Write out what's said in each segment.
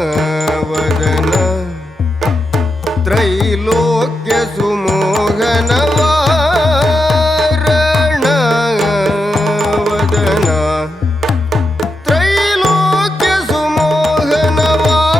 ವಾರಣವದನ ತ್ರೈಲೋಕ್ಯ ಸುಮೋಹನ ವಾರಣವದನ ತ್ರೈಲೋಕ್ಯ ಸುಮೋಹನ ವಾರಣವದನ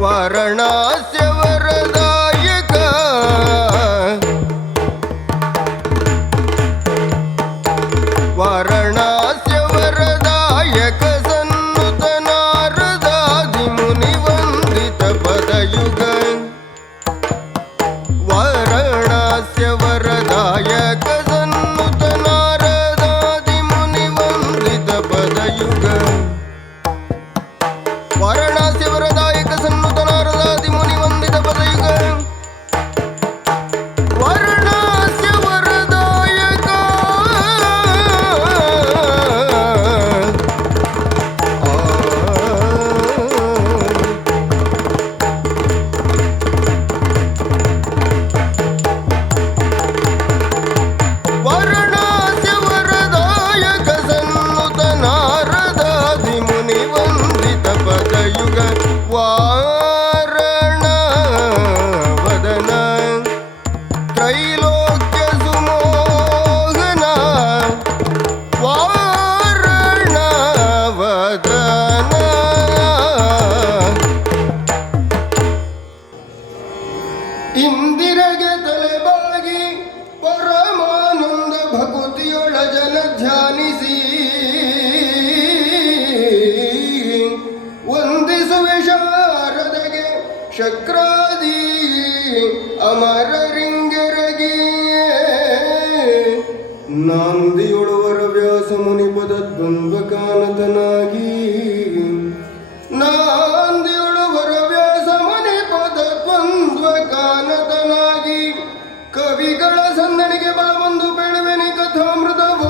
ವಾರಣಾಸ್ಯ ವರದಾಯಕ ವಾರಣಾಸ್ಯ ವರದಾಯಕ ಸನ್ನುತ ನಾರದಾದಿ ಮುನಿ ವಂದಿತ ಪದಯುಗ ವಾರಣಾಸ್ಯ ವರದಾಯಕ ಸನ್ನುತ ನಾರದಾದಿ ಮುನಿ ವಂದಿತ ಪದಯುಗ ವಾರಣಾಸ್ಯ ವರದಾಯಕ ಸನ್ನುತ ನಾರದಾದಿ ಮುನಿ ವಂದಿತ ಪದಯುಗ ವಾರಣಾಸ್ಯ ವರದಾಯಕ ವಾರಣಾಸ್ಯ ವರದಾಯಕ ಸನ್ನುತ ನಾರದಾದಿ ಮುನಿ ವಂದಿತ ಪದಯುಗ ವಾರಣವದನ ತ್ರೈಲೋಕ್ಯ ಸುಮೋಹನ ವಾರಣವದನ ಇಂದಿರೆಗೆ ತಲೆಬಾಗಿ ಪರಮಾನಂದ ಭಕುತಿಯೊಳ ಜನ ಧ್ಯಾನಿಸಿ ವಂದಿಸುವೆ ಶಾರದೆಗೆ ಶಕ್ರಾದಿ ಅಮರರಿಂಗರಗಿ ನಾಂದಿಯೊಳುವರ ವ್ಯಾಸ ಮುನಿ ಪದ ದ್ವಂದ್ವ ಕಾನತನಾಗಿ ನಾಂದಿಯೊಳುವರ ವ್ಯಾಸ ಮುನಿ ಪದ ದ್ವಂದ್ವ ಕಾನತನಾಗಿ ಕವಿಗಳ ಸಂದಣಿಗೆ ಬಾ ಬಂದು ಬೆಳುವೆನಿ ಕಥಾಮೃತವ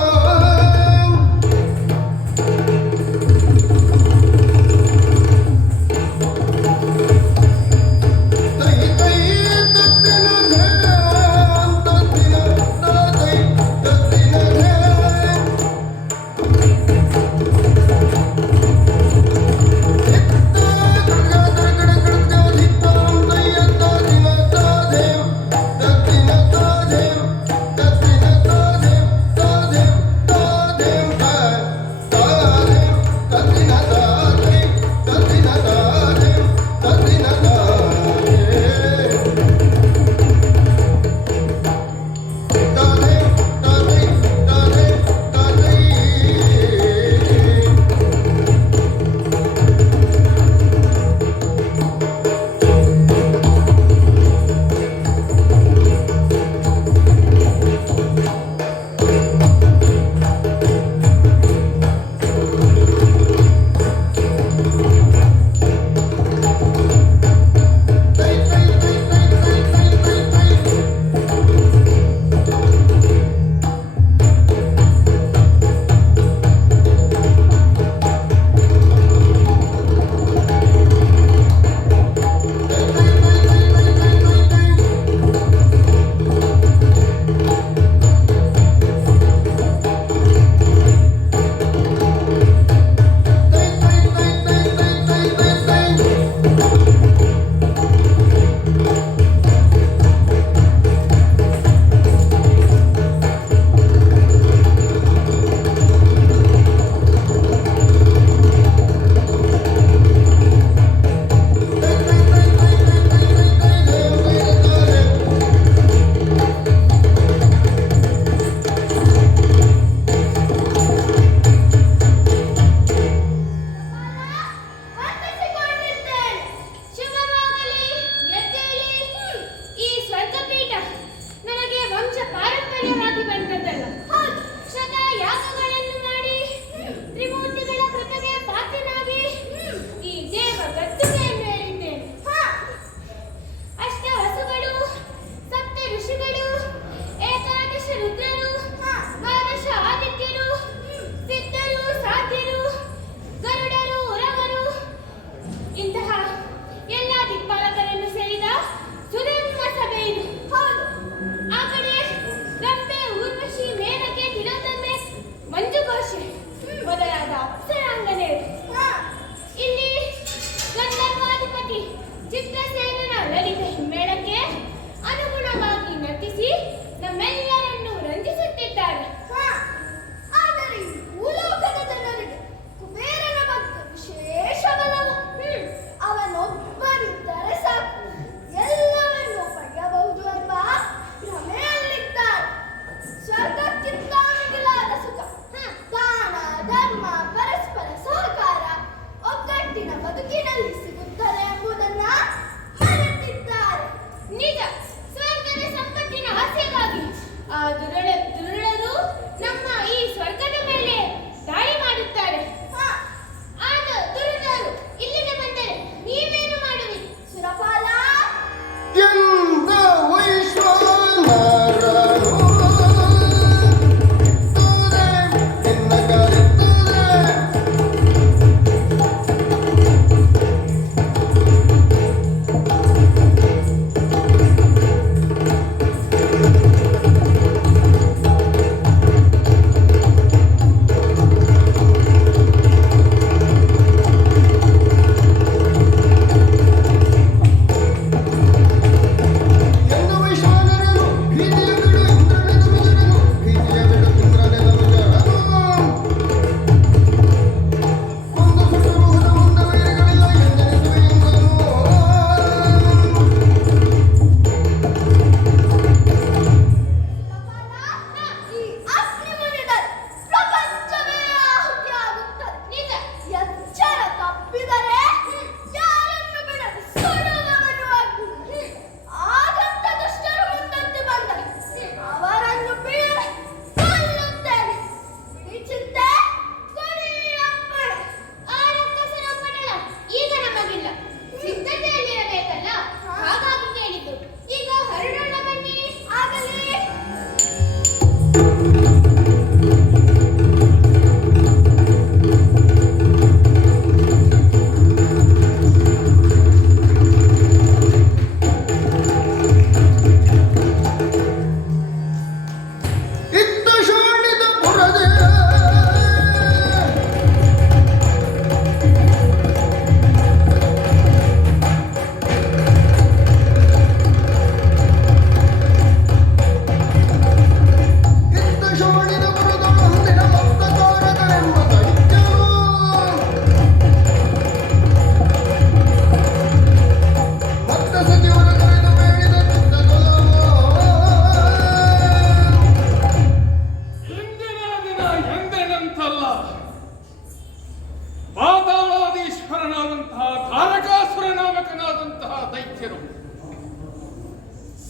ದೈತ್ಯರು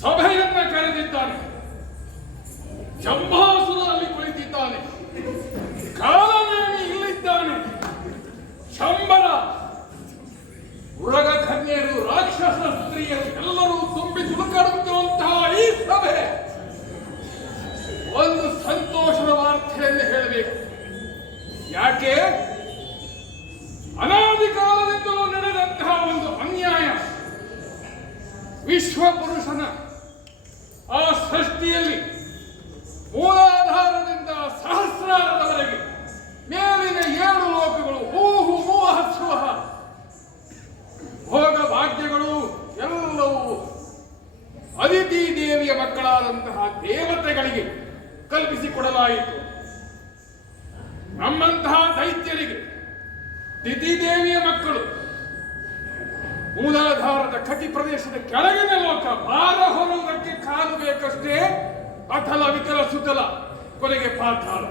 ಸಭೆಯನ್ನ ಕರೆದಿದ್ದಾನೆ. ಜಂಬಾಸುರ ಅಲ್ಲಿ ಕುಳಿತಿದ್ದಾನೆ, ಕಾಲನೇಮಿ ಇಲ್ಲಿದ್ದಾನೆ, ಶಂಬರ, ಉರಗ ಕನ್ಯರು, ರಾಕ್ಷಸ ಸ್ತ್ರೀಯರು ಎಲ್ಲರೂ ತುಂಬಿ ತುಳುಕಾಡುತ್ತಿರುವಂತಹ ಈ ಸಭೆ ಒಂದು ಸಂತೋಷದ ವಾರ್ತೆಯನ್ನು ಹೇಳಬೇಕು. ಯಾಕೆ? ಅನಾದಿ ಕಾಲದಿಂದಲೂ ನಡೆದಂತಹ ಒಂದು ಅನ್ಯಾಯ, ವಿಶ್ವ ಪುರುಷನ ಆ ಸೃಷ್ಟಿಯಲ್ಲಿ ಮೂಲಾಧಾರದಿಂದ ಸಹಸ್ರಾರದವರೆಗೆ ಮೇಲಿನ 7 ಲೋಕಗಳು ಊಹು ಮೂಹ ಸುವಹ ಭೋಗ ಭಾಗ್ಯಗಳು ಎಲ್ಲವೂ ಅದಿತಿ ದೇವಿಯ ಮಕ್ಕಳಾದಂತಹ ದೇವತೆಗಳಿಗೆ ಕಲ್ಪಿಸಿಕೊಡಲಾಯಿತು. ನಮ್ಮಂತಹ ದೈತ್ಯರಿಗೆ ದಿತಿ ದೇವಿಯ ಮಕ್ಕಳು ಮೂಲಾಧಾರದ ಕಟಿ ಪ್ರದೇಶದ ಕೆಳಗಿನ ಲೋಕ, ಭಾರ ಹೊರುವುದಕ್ಕೆ ಕಾಲು ಬೇಕಷ್ಟೇ, ಅತಲ ವಿತಲ ಸುತಲ, ಕೊನೆಗೆ ಪಾತಾಳ.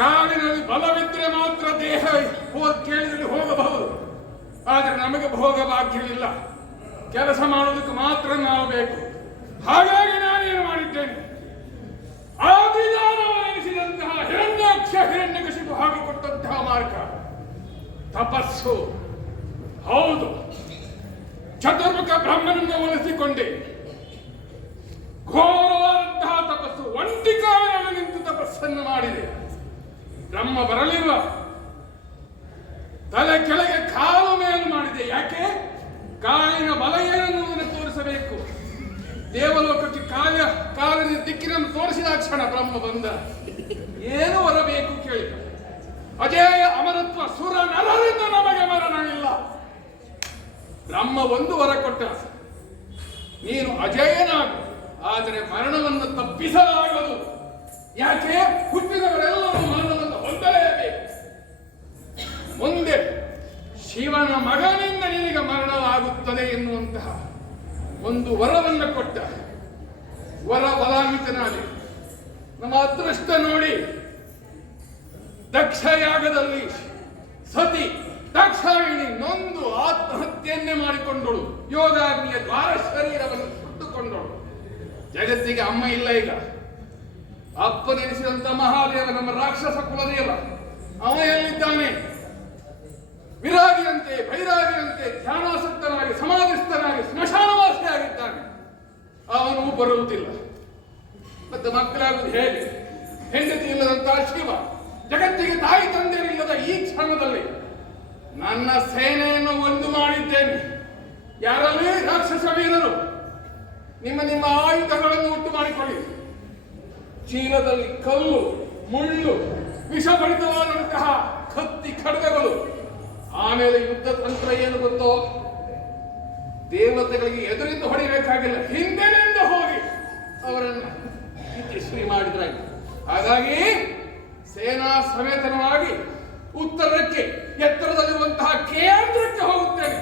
ಕಾಲಿನಲ್ಲಿ ಬಲವಿದ್ರೆ ಮಾತ್ರ ದೇಹ ಕೇಳಿದಲ್ಲಿ ಹೋಗಬಹುದು, ಆದರೆ ನಮಗೆ ಭೋಗ ಭಾಗ್ಯವಿಲ್ಲ, ಕೆಲಸ ಮಾಡೋದಕ್ಕೆ ಮಾತ್ರ ನಾವು ಬೇಕು. ಹಾಗಾಗಿ ನಾನೇನು ಮಾಡಿದ್ದೇನೆ, ಆದಿದಾನವೆನಿಸಿದಂತಹ ಹಿರಣ್ಯಾಕ್ಷ ಹಿರಣ್ಯಕಶಿಪು ಹಾಕಿಕೊಟ್ಟಂತಹ ಮಾರ್ಗ ತಪಸ್ಸು. ಹೌದು, ಚತುರ್ಮುಖ ಬ್ರಹ್ಮನನ್ನು ಒಲಿಸಿಕೊಂಡೆ. ಘೋರವಾದಂತಹ ತಪಸ್ಸು, ಒಂಟಿಕಾಯಲ್ಲಿ ನಿಂತು ತಪಸ್ಸನ್ನು ಮಾಡಿದೆ. ಬ್ರಹ್ಮ ಬರಲಿಲ್ಲ, ತಲೆ ಕೆಳಗೆ ಕಾಲು ಮೇಲು ಮಾಡಿದೆ. ಯಾಕೆ? ಕಾಲಿನ ಬಲ ಏನನ್ನು ತೋರಿಸಬೇಕು. ದೇವಲೋಕಕ್ಕೆ ಕಾಲಿನ ದಿಕ್ಕಿನನ್ನು ತೋರಿಸಿದ ಕ್ಷಣ ಬ್ರಹ್ಮ ಬಂದ. ಏನು ಬರಬೇಕು ಕೇಳಿ. ಅಜೇಯ ಅಮರತ್ವ, ಸುರ ನರರಿಂದ ನಮಗೆ ಮರಣವಿಲ್ಲ. ಬ್ರಹ್ಮ ಒಂದು ವರ ಕೊಟ್ಟ, ನೀನು ಅಜೇಯನಾಗು, ಆದರೆ ಮರಣವನ್ನು ತಪ್ಪಿಸಲಾಗದು. ಯಾಕೆ? ಹುಟ್ಟಿದವರೆಲ್ಲರೂ ಮರಣವನ್ನು ಹೊಂದಲೇಬೇಕು. ಮುಂದೆ ಶಿವನ ಮಗನಿಂದ ನಿನಗೆ ಮರಣವಾಗುತ್ತದೆ ಎನ್ನುವಂತಹ ಒಂದು ವರವನ್ನು ಕೊಟ್ಟ. ವರ ಬಲಾನ್ವಿತನಾಗಿ ನಮ್ಮ ಅದೃಷ್ಟ ನೋಡಿ, ದಕ್ಷಯಾಗದಲ್ಲಿ ಸತಿ ದಕ್ಷಾಯಿಣಿ ನೊಂದು ಆತ್ಮಹತ್ಯೆಯನ್ನೇ ಮಾಡಿಕೊಂಡಳು. ಯೋಗಾಗ್ನಿಯ ದ್ವಾರ ಶರೀರವನ್ನು ಸುಟ್ಟುಕೊಂಡಳು. ಜಗತ್ತಿಗೆ ಅಮ್ಮ ಇಲ್ಲ ಈಗ. ಅಪ್ಪನೆನಿಸಿದಂತ ಮಹಾದೇವ, ನಮ್ಮ ರಾಕ್ಷಸ ಕುಲದೇವ, ಅವ ಎಲ್ಲಿದ್ದಾನೆ? ವಿರಾಗಿಯಂತೆ ಭೈರಾಗಿಯಂತೆ ಧ್ಯಾನಾಸಕ್ತನಾಗಿ ಸಮಾಧಿಸ್ಥನಾಗಿ ಸ್ಮಶಾನವಾಸಿಯಾಗಿದ್ದಾನೆ. ಅವನು ಬರುವುದಿಲ್ಲ. ಮತ್ತೆ ಮಕ್ಕಳಾಗುವುದು ಹೇಗೆ? ಹೆಂಡತಿ ಇಲ್ಲದಂತಹ ಶಿವ, ಜಗತ್ತಿಗೆ ತಾಯಿ ತಂದೆಯರಿಲ್ಲದ ಈ ಕ್ಷಣದಲ್ಲಿ ನನ್ನ ಸೇನೆಯನ್ನು ಒಂದು ಮಾಡಿದ್ದೇನೆ. ಯಾರಲ್ಲಿ? ರಾಕ್ಷಸ ವೀರರು, ನಿಮ್ಮ ಆಯುಧಗಳನ್ನು ಉಂಟು ಮಾಡಿಕೊಳ್ಳಿ. ಚೀಲದಲ್ಲಿ ಕಲ್ಲು, ಮುಳ್ಳು, ವಿಷಭರಿತವಾದಂತಹ ಕತ್ತಿ ಖಡ್ಗಗಳು. ಆಮೇಲೆ ಯುದ್ಧ ತಂತ್ರ ಏನು ಗೊತ್ತೋ? ದೇವತೆಗಳಿಗೆ ಎದುರಿಂದ ಹೊಡಿಬೇಕಾಗಿಲ್ಲ, ಹಿಂದಿನಿಂದ ಹೋಗಿ ಅವರನ್ನು ಯಶಸ್ವಿ ಮಾಡಿದ್ರಾಯ್ತು. ಹಾಗಾಗಿ ಸೇನಾ ಸಮೇತನವಾಗಿ ಉತ್ತರಕ್ಕೆ ಎತ್ತರದಲ್ಲಿರುವಂತಹ ಕೇಂದ್ರಕ್ಕೆ ಹೋಗುತ್ತೇನೆ.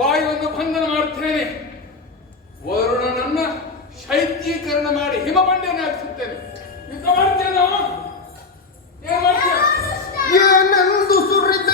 ವಾಯುವನ್ನು ಬಂಧನ ಮಾಡುತ್ತೇನೆ. ವರುಣನನ್ನ ಶೈತ್ಯೀಕರಣ ಮಾಡಿ ಹಿಮಬಂಡೆಯನ್ನಾಗಿಸುತ್ತೇನೆ. ಯುದ್ಧ ಮಾಡ್ತೇನೋ? ಏನ್ ಮಾಡ್ತೇನೆ? ಏನೆಂದು ಸುರಿದ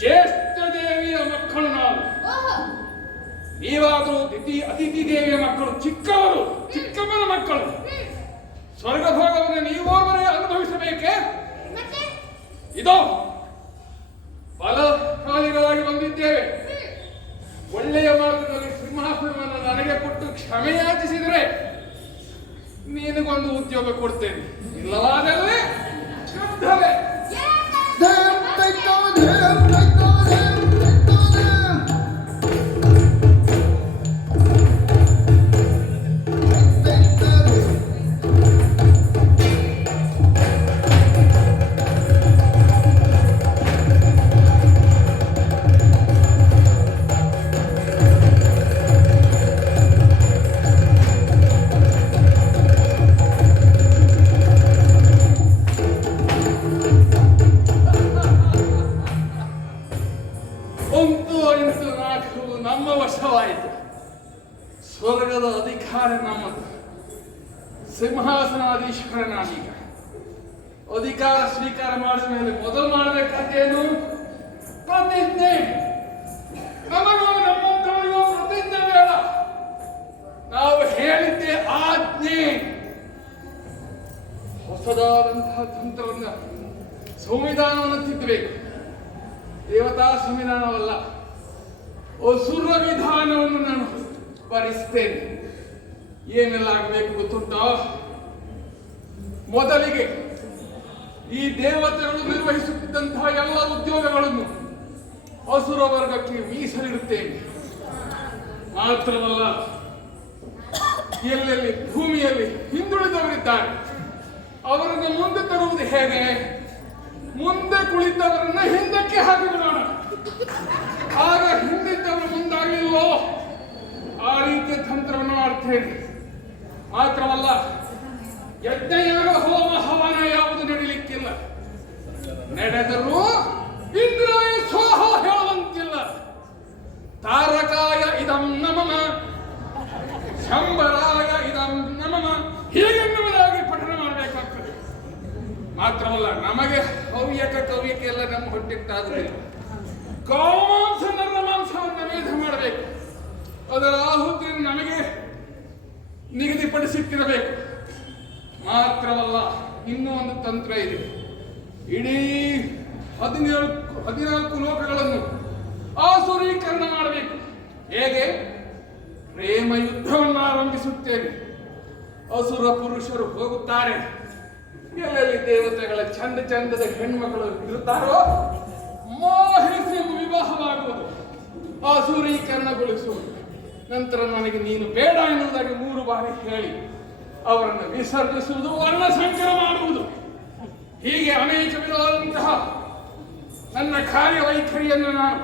ಜ್ಯೇಷ್ಠ ದೇವಿಯ ಮಕ್ಕಳು ನಾವು. ನೀವಾದರೂ ಅತಿಥಿ ದೇವಿಯ ಮಕ್ಕಳು, ಚಿಕ್ಕವರು, ಚಿಕ್ಕಮ್ಮನ ಮಕ್ಕಳು. ಸ್ವರ್ಗ ಭೋಗವನ್ನು ನೀವೊಬ್ಬರೇ ಅನುಭವಿಸಬೇಕೆ? ಇದೋ ಬಲಶಾಲಿಗಳಾಗಿ ಬಂದಿದ್ದೇವೆ. ಒಳ್ಳೆಯ ಮಾರ್ಗದಲ್ಲಿ ಸಿಂಹಾಸನವನ್ನು ನನಗೆ ಕೊಟ್ಟು ಕ್ಷಮೆಯಾಚಿಸಿದರೆ ನಿನಗೊಂದು ಉದ್ಯೋಗ ಕೊಡ್ತೇನೆ, ಇಲ್ಲವಾದರೆ ಯುದ್ಧವೇ. ನಮ್ಮ ವಶವಾಯಿತು. ಸ್ವರ್ಗದ ಅಧಿಕಾರ ನಮ್ಮದು. ಸಿಂಹಾಸನಾಧೀಶ್ವರ ನಾನೀಗ. ಅಧಿಕಾರ ಸ್ವೀಕಾರ ಮಾಡಿದ ಮೇಲೆ ಮೊದಲು ಮಾಡಬೇಕಾದ್ದೇನು? ಪ್ರತಿಜ್ಞೆ. ನಮಗೂ ನಮ್ಮಂತವರಿಗೂ ಪ್ರತಿಜ್ಞೆ ಬೇಡ. ನಾವು ಹೇಳಿದ್ದೆ ಆಜ್ಞೆ. ಹೊಸದಾದಂತಹ ತಂತ್ರವನ್ನು, ಸಂವಿಧಾನವನ್ನು ತಿದ್ದಬೇಕು. ದೇವತಾ ಸಂವಿಧಾನವಲ್ಲ, ಅಸುರ ವಿಧಾನವನ್ನು ನಾನು ಬರೆಸ್ತೇನೆ. ಏನೆಲ್ಲ ಆಗಬೇಕು ಗೊತ್ತುಂಟಾ? ಮೊದಲಿಗೆ ಈ ದೇವತೆಗಳು ನಿರ್ವಹಿಸುತ್ತಿದ್ದಂತಹ ಎಲ್ಲ ಉದ್ಯೋಗಗಳನ್ನು ಅಸುರ ವರ್ಗಕ್ಕೆ ಮೀಸಲಿಡುತ್ತೇನೆ. ಮಾತ್ರವಲ್ಲ, ಎಲ್ಲೆಲ್ಲಿ ಭೂಮಿಯಲ್ಲಿ ಹಿಂದುಳಿದವರಿದ್ದಾರೆ ಅವರನ್ನು ಮುಂದೆ ತರುವುದು ಹೇಗೆ? ಮುಂದೆ ಕುಳಿತವರನ್ನ ಹಿಂದಕ್ಕೆ ಹಾಕಿಬಿಡೋಣ. ಆಗ ಹಿಂದಿದ್ದವರು ಮುಂದಾಗಲಿಲ್ವೋ ಆ ರೀತಿಯ ತಂತ್ರವನ್ನು ಮಾಡ್ತೇನೆ. ಮಾತ್ರವಲ್ಲ, ಯಜ್ಞಯಾಗ ಹೋಮ ಹವನ ಯಾವುದು ನಡೀಲಿಕ್ಕಿಲ್ಲ. ನಡೆದರೂ ಇಂದ್ರಾಯ ಸ್ವಾಹ ಹೇಳುವಂತಿಲ್ಲ. ತಾರಕಾಯ ಇದಂ ನಮಃ, ಶಂಬರಾಯ ಇದಂ ನಮಃ ಹೀಗೆನ್ನುವುದಾಗಿ ಪಠಣ ಮಾಡಬೇಕಾಗ್ತದೆ. ಮಾತ್ರವಲ್ಲ, ನಮಗೆ ಕವ್ಯಕ್ಕೆ ಎಲ್ಲ ನಮ್ಮ ಹೊಟ್ಟೆಟ್ಟಾಗುವುದಿಲ್ಲ. ಗೋಮಾಂಸ ನರ ಮಾಂಸವನ್ನು ವೇದ ಮಾಡಬೇಕು. ಅದರ ಆಹುತಿಯನ್ನು ನಮಗೆ ನಿಗದಿಪಡಿಸಿಟ್ಟಿರಬೇಕು. ಮಾತ್ರವಲ್ಲ, ಇನ್ನೂ ಒಂದು ತಂತ್ರ ಇದೆ. ಇಡೀ 14 ಲೋಕಗಳನ್ನು ಆಸುರೀಕರಣ ಮಾಡಬೇಕು. ಹೇಗೆ? ಪ್ರೇಮ ಯುದ್ಧವನ್ನು ಆರಂಭಿಸುತ್ತೇನೆ. ಅಸುರ ಪುರುಷರು ಹೋಗುತ್ತಾರೆ. ಎಲ್ಲೆಲ್ಲಿ ದೇವತೆಗಳ ಚಂದದ ಹೆಣ್ಮಕ್ಕಳು ಇರುತ್ತಾರೋ ಮೋಹಿಸಿ ವಿವಾಹವಾಗುವುದು, ಆಸುರೀಕರಣಗೊಳಿಸುವುದು. ನಂತರ ನನಗೆ ನೀನು ಬೇಡ ಎನ್ನುವುದಾಗಿ 3 ಬಾರಿ ಹೇಳಿ ಅವರನ್ನು ವಿಸರ್ಜಿಸುವುದು, ವರ್ಣಸಂಕರ ಮಾಡುವುದು. ಹೀಗೆ ಅನೇಕ ವಿಧವಾದಂತಹ ನನ್ನ ಕಾರ್ಯವೈಖರಿಯನ್ನು ನಾನು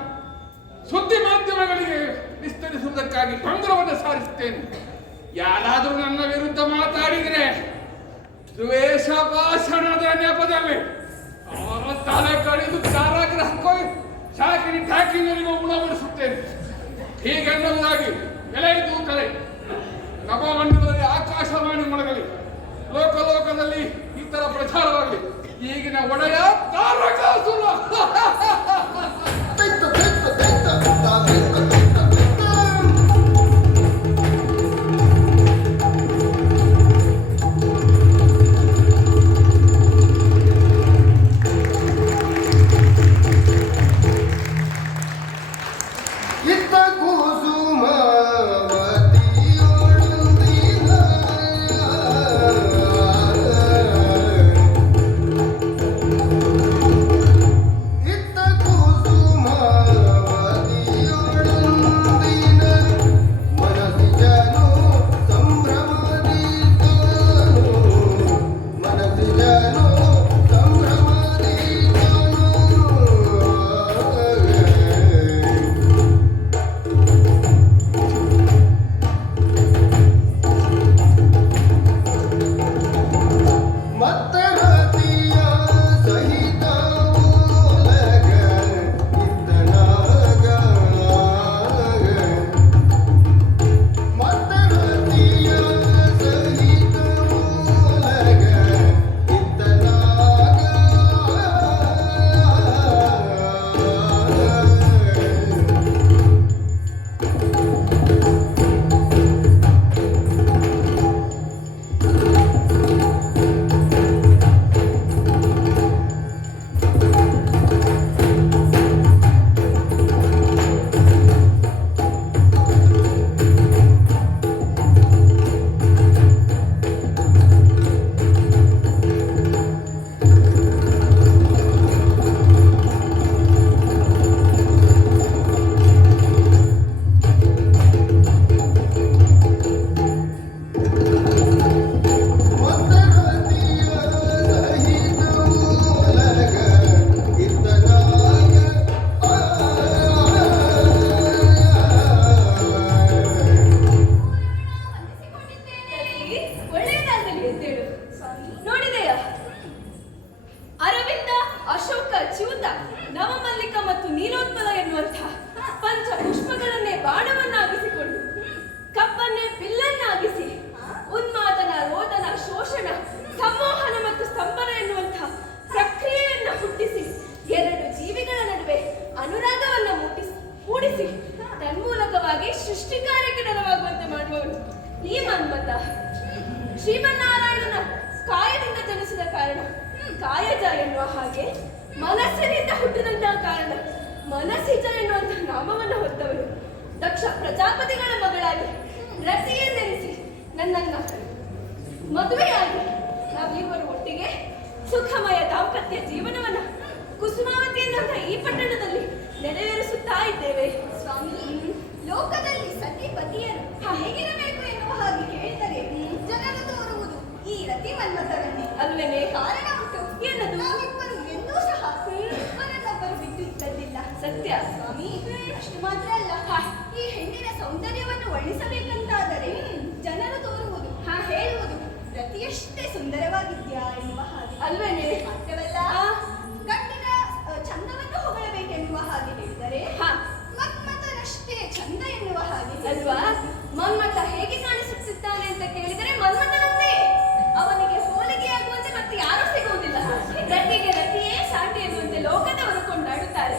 ಸುದ್ದಿ ಮಾಧ್ಯಮಗಳಿಗೆ ವಿಸ್ತರಿಸುವುದಕ್ಕಾಗಿ ಪಂಗಡವನ್ನು ಸಾರಿಸುತ್ತೇನೆ. ಯಾರಾದರೂ ನನ್ನ ವಿರುದ್ಧ ಮಾತಾಡಿದರೆ ದ್ವೇಷ ಭಾಷಣದ ನೆಪದಲ್ಲಿ ಅವರ ತಲೆ ಕಡಿದು ಕಾರಾಗೃಹಕ್ಕೆ ಶಾಕಿನಿ ಠಾಕಿನರಿಗೂ ಉಣಬಡಿಸುತ್ತೇನೆ. ಹೀಗೆನ್ನುವುದಾಗಿ ಎಲೆ ತೂಕಲೆ ನಭಮಂಡಲದಲ್ಲಿ ಆಕಾಶವಾಣಿ ಮೊಳಗಲಿ, ಲೋಕಲೋಕದಲ್ಲಿ ಈ ತರ ಪ್ರಚಾರವಾಗಲಿ. ಈಗಿನ ಒಡೆಯ ತಾರಕಾಸುರ. ಇತ್ತ ಉಳಿಸಿ ತನ್ಮೂಲಕವಾಗಿ ಸೃಷ್ಟಿ ಕಾರ್ಯಕ್ಕೆ ನೆರವಾಗುವಂತೆ ಮಾಡುವವಳು ಈ ಮನ್ಮಥ. ಶ್ರೀಮನ್ನಾರಾಯಣನ ಕಾಯದಿಂದ ಜನಿಸಿದ ಕಾರಣ ಕಾಯಜ ಎನ್ನುವ ಹಾಗೆ, ಮನಸ್ಸಿನಿಂದ ಹುಟ್ಟಿದಂತಹ ಕಾರಣ ಮನಸ್ಸಿಜ ಎನ್ನುವಂತಹ ನಾಮವನ್ನು ಹೊತ್ತವಳು. ದಕ್ಷ ಪ್ರಜಾಪತಿಗಳ ಮಗಳಾಗಿ ರತಿಯೇ ನೆನೆಸಿ ನನ್ನನ್ನ ಮದುವೆಯಾಗಿ ನಾವಿಬ್ಬರು ಒಟ್ಟಿಗೆ ಸುಖಮಯ ದಾಂಪತ್ಯ ಜೀವನವನ್ನ ಕುಸುಮಾವತಿ ಎನ್ನುವಂತಹ ಈ ಪಟ್ಟಣದಲ್ಲಿ ನೆರವೇರಿಸುತ್ತಾ ಇದ್ದೇವೆ. ಸ್ವಾಮಿ, ಲೋಕದಲ್ಲಿ ಸತಿಪತಿಯರು ಹೇಗಿರಬೇಕು ಎನ್ನುವ ಹಾಗೆ ಹೇಳಿದರೆ ಜನರು ತೋರುವುದು ಈ ರತಿ ಮನ್ಮಥರಲ್ಲಿ ಅಲ್ವೇನೆ? ಕಾರಣ ಉಂಟು. ಏನದು? ನಾವಿಬ್ಬರು ಎಂದೂ ಸಹ ಒಬ್ಬರನ್ನೊಬ್ಬರು ಬಿಟ್ಟು ಇದ್ದದ್ದಿಲ್ಲ. ಸತ್ಯ ಸ್ವಾಮಿ, ಅಷ್ಟು ಮಾತ್ರ ಅಲ್ಲ, ಈ ಹೆಣ್ಣಿನ ಸೌಂದರ್ಯವನ್ನು ವರ್ಣಿಸಬೇಕಂತಾದರೆ ಜನರು ತೋರುವುದು ಹೇಳುವುದು ರತಿಯಷ್ಟೇ ಸುಂದರವಾಗಿದ್ಯಾ ಎನ್ನುವ ಹಾಗೆ. ಅಲ್ವೇನೆ? ಮಾತ್ರವಲ್ಲ, ಗಂಡಿನ ಚಂದವನ್ನು ಹೊಗಳಬೇಕೆನ್ನುವ ಹಾಗೆ ಹೇಳಿದರೆ ಮನ್ಮಥನಷ್ಟೇ ಚಂದ ಎನ್ನುವ ಹಾಗೆ ಅಲ್ವಾ? ಮನ್ಮಥ ಹೇಗೆ ಕಾಣಿಸುತ್ತಿದ್ದಾನೆ ಅಂತ ಕೇಳಿದರೆ ಮನ್ಮಥನಂತೆ. ಅವನಿಗೆ ಹೋಲಿಗೆಯಾಗುವಂತೆ ಮತ್ತೆ ಯಾರೂ ಸಿಗುವುದಿಲ್ಲ. ರತಿಗೆ ರತಿಯೇ ಸಾಟಿ ಎನ್ನುವಂತೆ ಲೋಕದವರು ಕೊಂಡಾಡುತ್ತಾರೆ.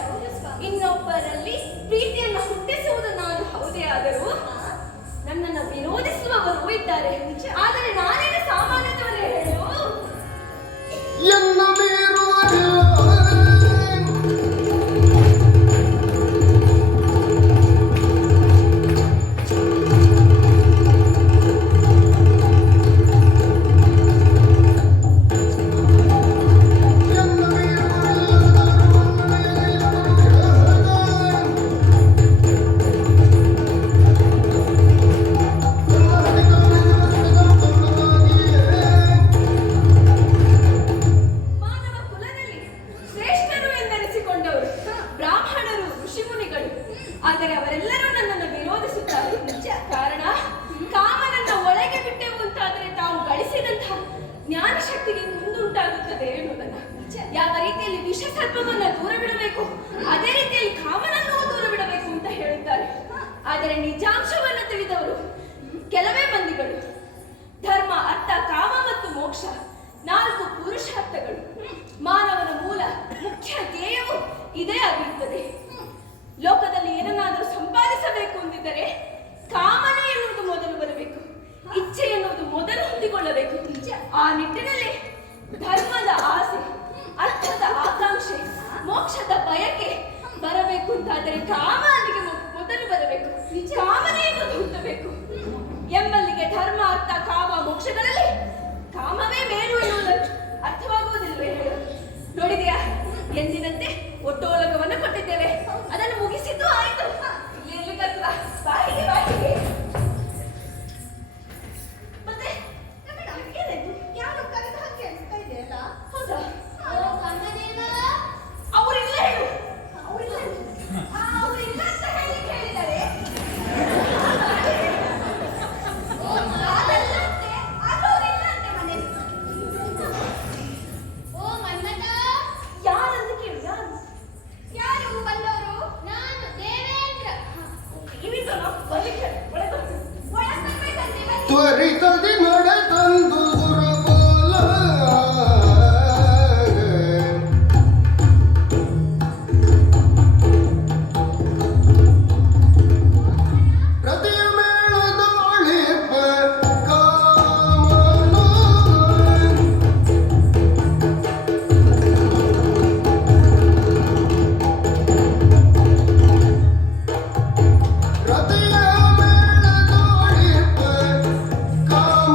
ಇನ್ನೊಬ್ಬರಲ್ಲಿ ಪ್ರೀತಿಯನ್ನು ಹುಟ್ಟಿಸುವುದು ನಾನು ಹೌದೇ ಆದರೂ ನನ್ನನ್ನು ವಿರೋಧಿಸುವವರು ಇದ್ದಾರೆ. ಆದರೆ ನಾನೇನು ಸಾಮಾನ್ಯದವರೇ ಹೇಳು? ಎನ್ನ ಮೀರುವರಿಲ್ಲ. ಮಾನವ ಕುಲದಲ್ಲಿ ಶ್ರೇಷ್ಠರು ಎಂದೆನಿಸಿಕೊಂಡವರು ಬ್ರಾಹ್ಮಣರು, ಋಷಿಮುನಿಗಳು. ಆದರೆ ಅವರೆಲ್ಲರೂ ನನ್ನನ್ನು ವಿರೋಧಿಸುತ್ತಾರೆ. ಕಾರಣ, ಕಾಮನನ್ನ ಒಳಗೆ ಬಿಟ್ಟೆವು ಅಂತಾದರೆ ತಾವು ಗಳಿಸಿದಂತಹ ಜ್ಞಾನ ಶಕ್ತಿಗೆ ಕುಂದುಂಟಾಗುತ್ತದೆ ಎನ್ನುವುದನ್ನ. ಯಾವ ರೀತಿಯಲ್ಲಿ ವಿಷ ಸರ್ಪವನ್ನ ದೂರ ಬಿಡಬೇಕು, ಅದೇ ರೀತಿಯಲ್ಲಿ ಕಾಮನನ್ನು ದೂರ ಬಿಡಬೇಕು ಅಂತ ಹೇಳುತ್ತಾರೆ. ಆದರೆ ನಿಜಾಂಶವನ್ನು ತಿಳಿದವರು ಕೆಲವೇ ಮಂದಿಗಳು. ಧರ್ಮ, ಅರ್ಥ, ಕಾಮ ಮತ್ತು ಮೋಕ್ಷ 4 ಪುರುಷಾರ್ಥಗಳು. ಮಾನವನ ಮೂಲ ಮುಖ್ಯ ಧ್ಯೇಯವು ಇದೇ ಆಗಿರುತ್ತದೆ. ಲೋಕದಲ್ಲಿ ಏನನ್ನಾದರೂ ಸಂಪಾದಿಸಬೇಕು ಅಂದಿದ್ದರೆ ಕಾಮನೆ ಎನ್ನುವುದು ಮೊದಲು ಬರಬೇಕು, ಇಚ್ಛೆ ಎನ್ನುವುದು ಮೊದಲು ಹೊಂದಿಕೊಳ್ಳಬೇಕು. ಆ ನಿಟ್ಟಿನಲ್ಲಿ ಧರ್ಮದ ಆಸೆ, ಅರ್ಥದ ಆಕಾಂಕ್ಷೆ, ಮೋಕ್ಷದ ಬಯಕೆ ಬರಬೇಕು ಅಂತಾದರೆ ಕಾಮ ಅಲ್ಲಿಗೆ ಮೊದಲು ಬರಬೇಕು. ಕಾಮನೆ ಎನ್ನುವುದು ಹುಟ್ಟಬೇಕು. ಎಂಬಲ್ಲಿಗೆ ಧರ್ಮ, ಅರ್ಥ, ಕಾಮ, ಮೋಕ್ಷಗಳಲ್ಲಿ ಕಾಮವೇ ಮೇಲು ಎನ್ನುವುದನ್ನು ಅರ್ಥವಾಗುವುದಿಲ್ಲವೇ ಹೇಳು? ನೋಡಿದೆಯಾ? ಎಂದಿನಂತೆ ಒಟ್ಟೋಲಗವನ್ನು ಕೊಟ್ಟಿದ್ದೇವೆ, ಅದನ್ನು ಮುಗಿಸಿದ್ದು ಆಯ್ತು. ಇಲ್ಲಿ ಬಾಯಿಗೆ ಬಾಯಿಗೆ ಮತ್ತೆ ಏನಾಯ್ತು? ಯಾರು ಕರೆದ ಹಾಗೆ ಅನಿಸ್ತಾ ಇದೆಯಲ್ಲ? ಹೌದಾ? ಕಣ್ಣದೇನ ಅವರಿಲ್ಲ ಹೇಳು. ಅವರಿಲ್ಲ ಅಂತ ಹೇಳಿದ್ದಾರೆ. ಅದಲ್ಲಂತೆ, ಅದು ಅವರಿಲ್ಲ ಅಂತೆ ಮನೆ. ಓ ಮನ್ಮಥ, ಯಾರಂತ ಕೇಳು. ಯಾರು ಬಂದವರು? ನಾನು ದೇವೇಂದ್ರ. ಇವಿಂದ ಬರ್ಲಿಕ್ಕೆ ಒಳಗೆ ಒಳಗ್ಬರ್ಬೇಕಂತೆ, ಬನ್ನಿ. ತ್ವರಿತದಿ ನಡೆ ತಂದು ಸುರಬೋಲ. ರತಿಯ ಮೇಳದೊಳಿಪ ಕಾಮನು. ರತಿಯ ಮೇಳದೊಳಿಪ ಕಾಮ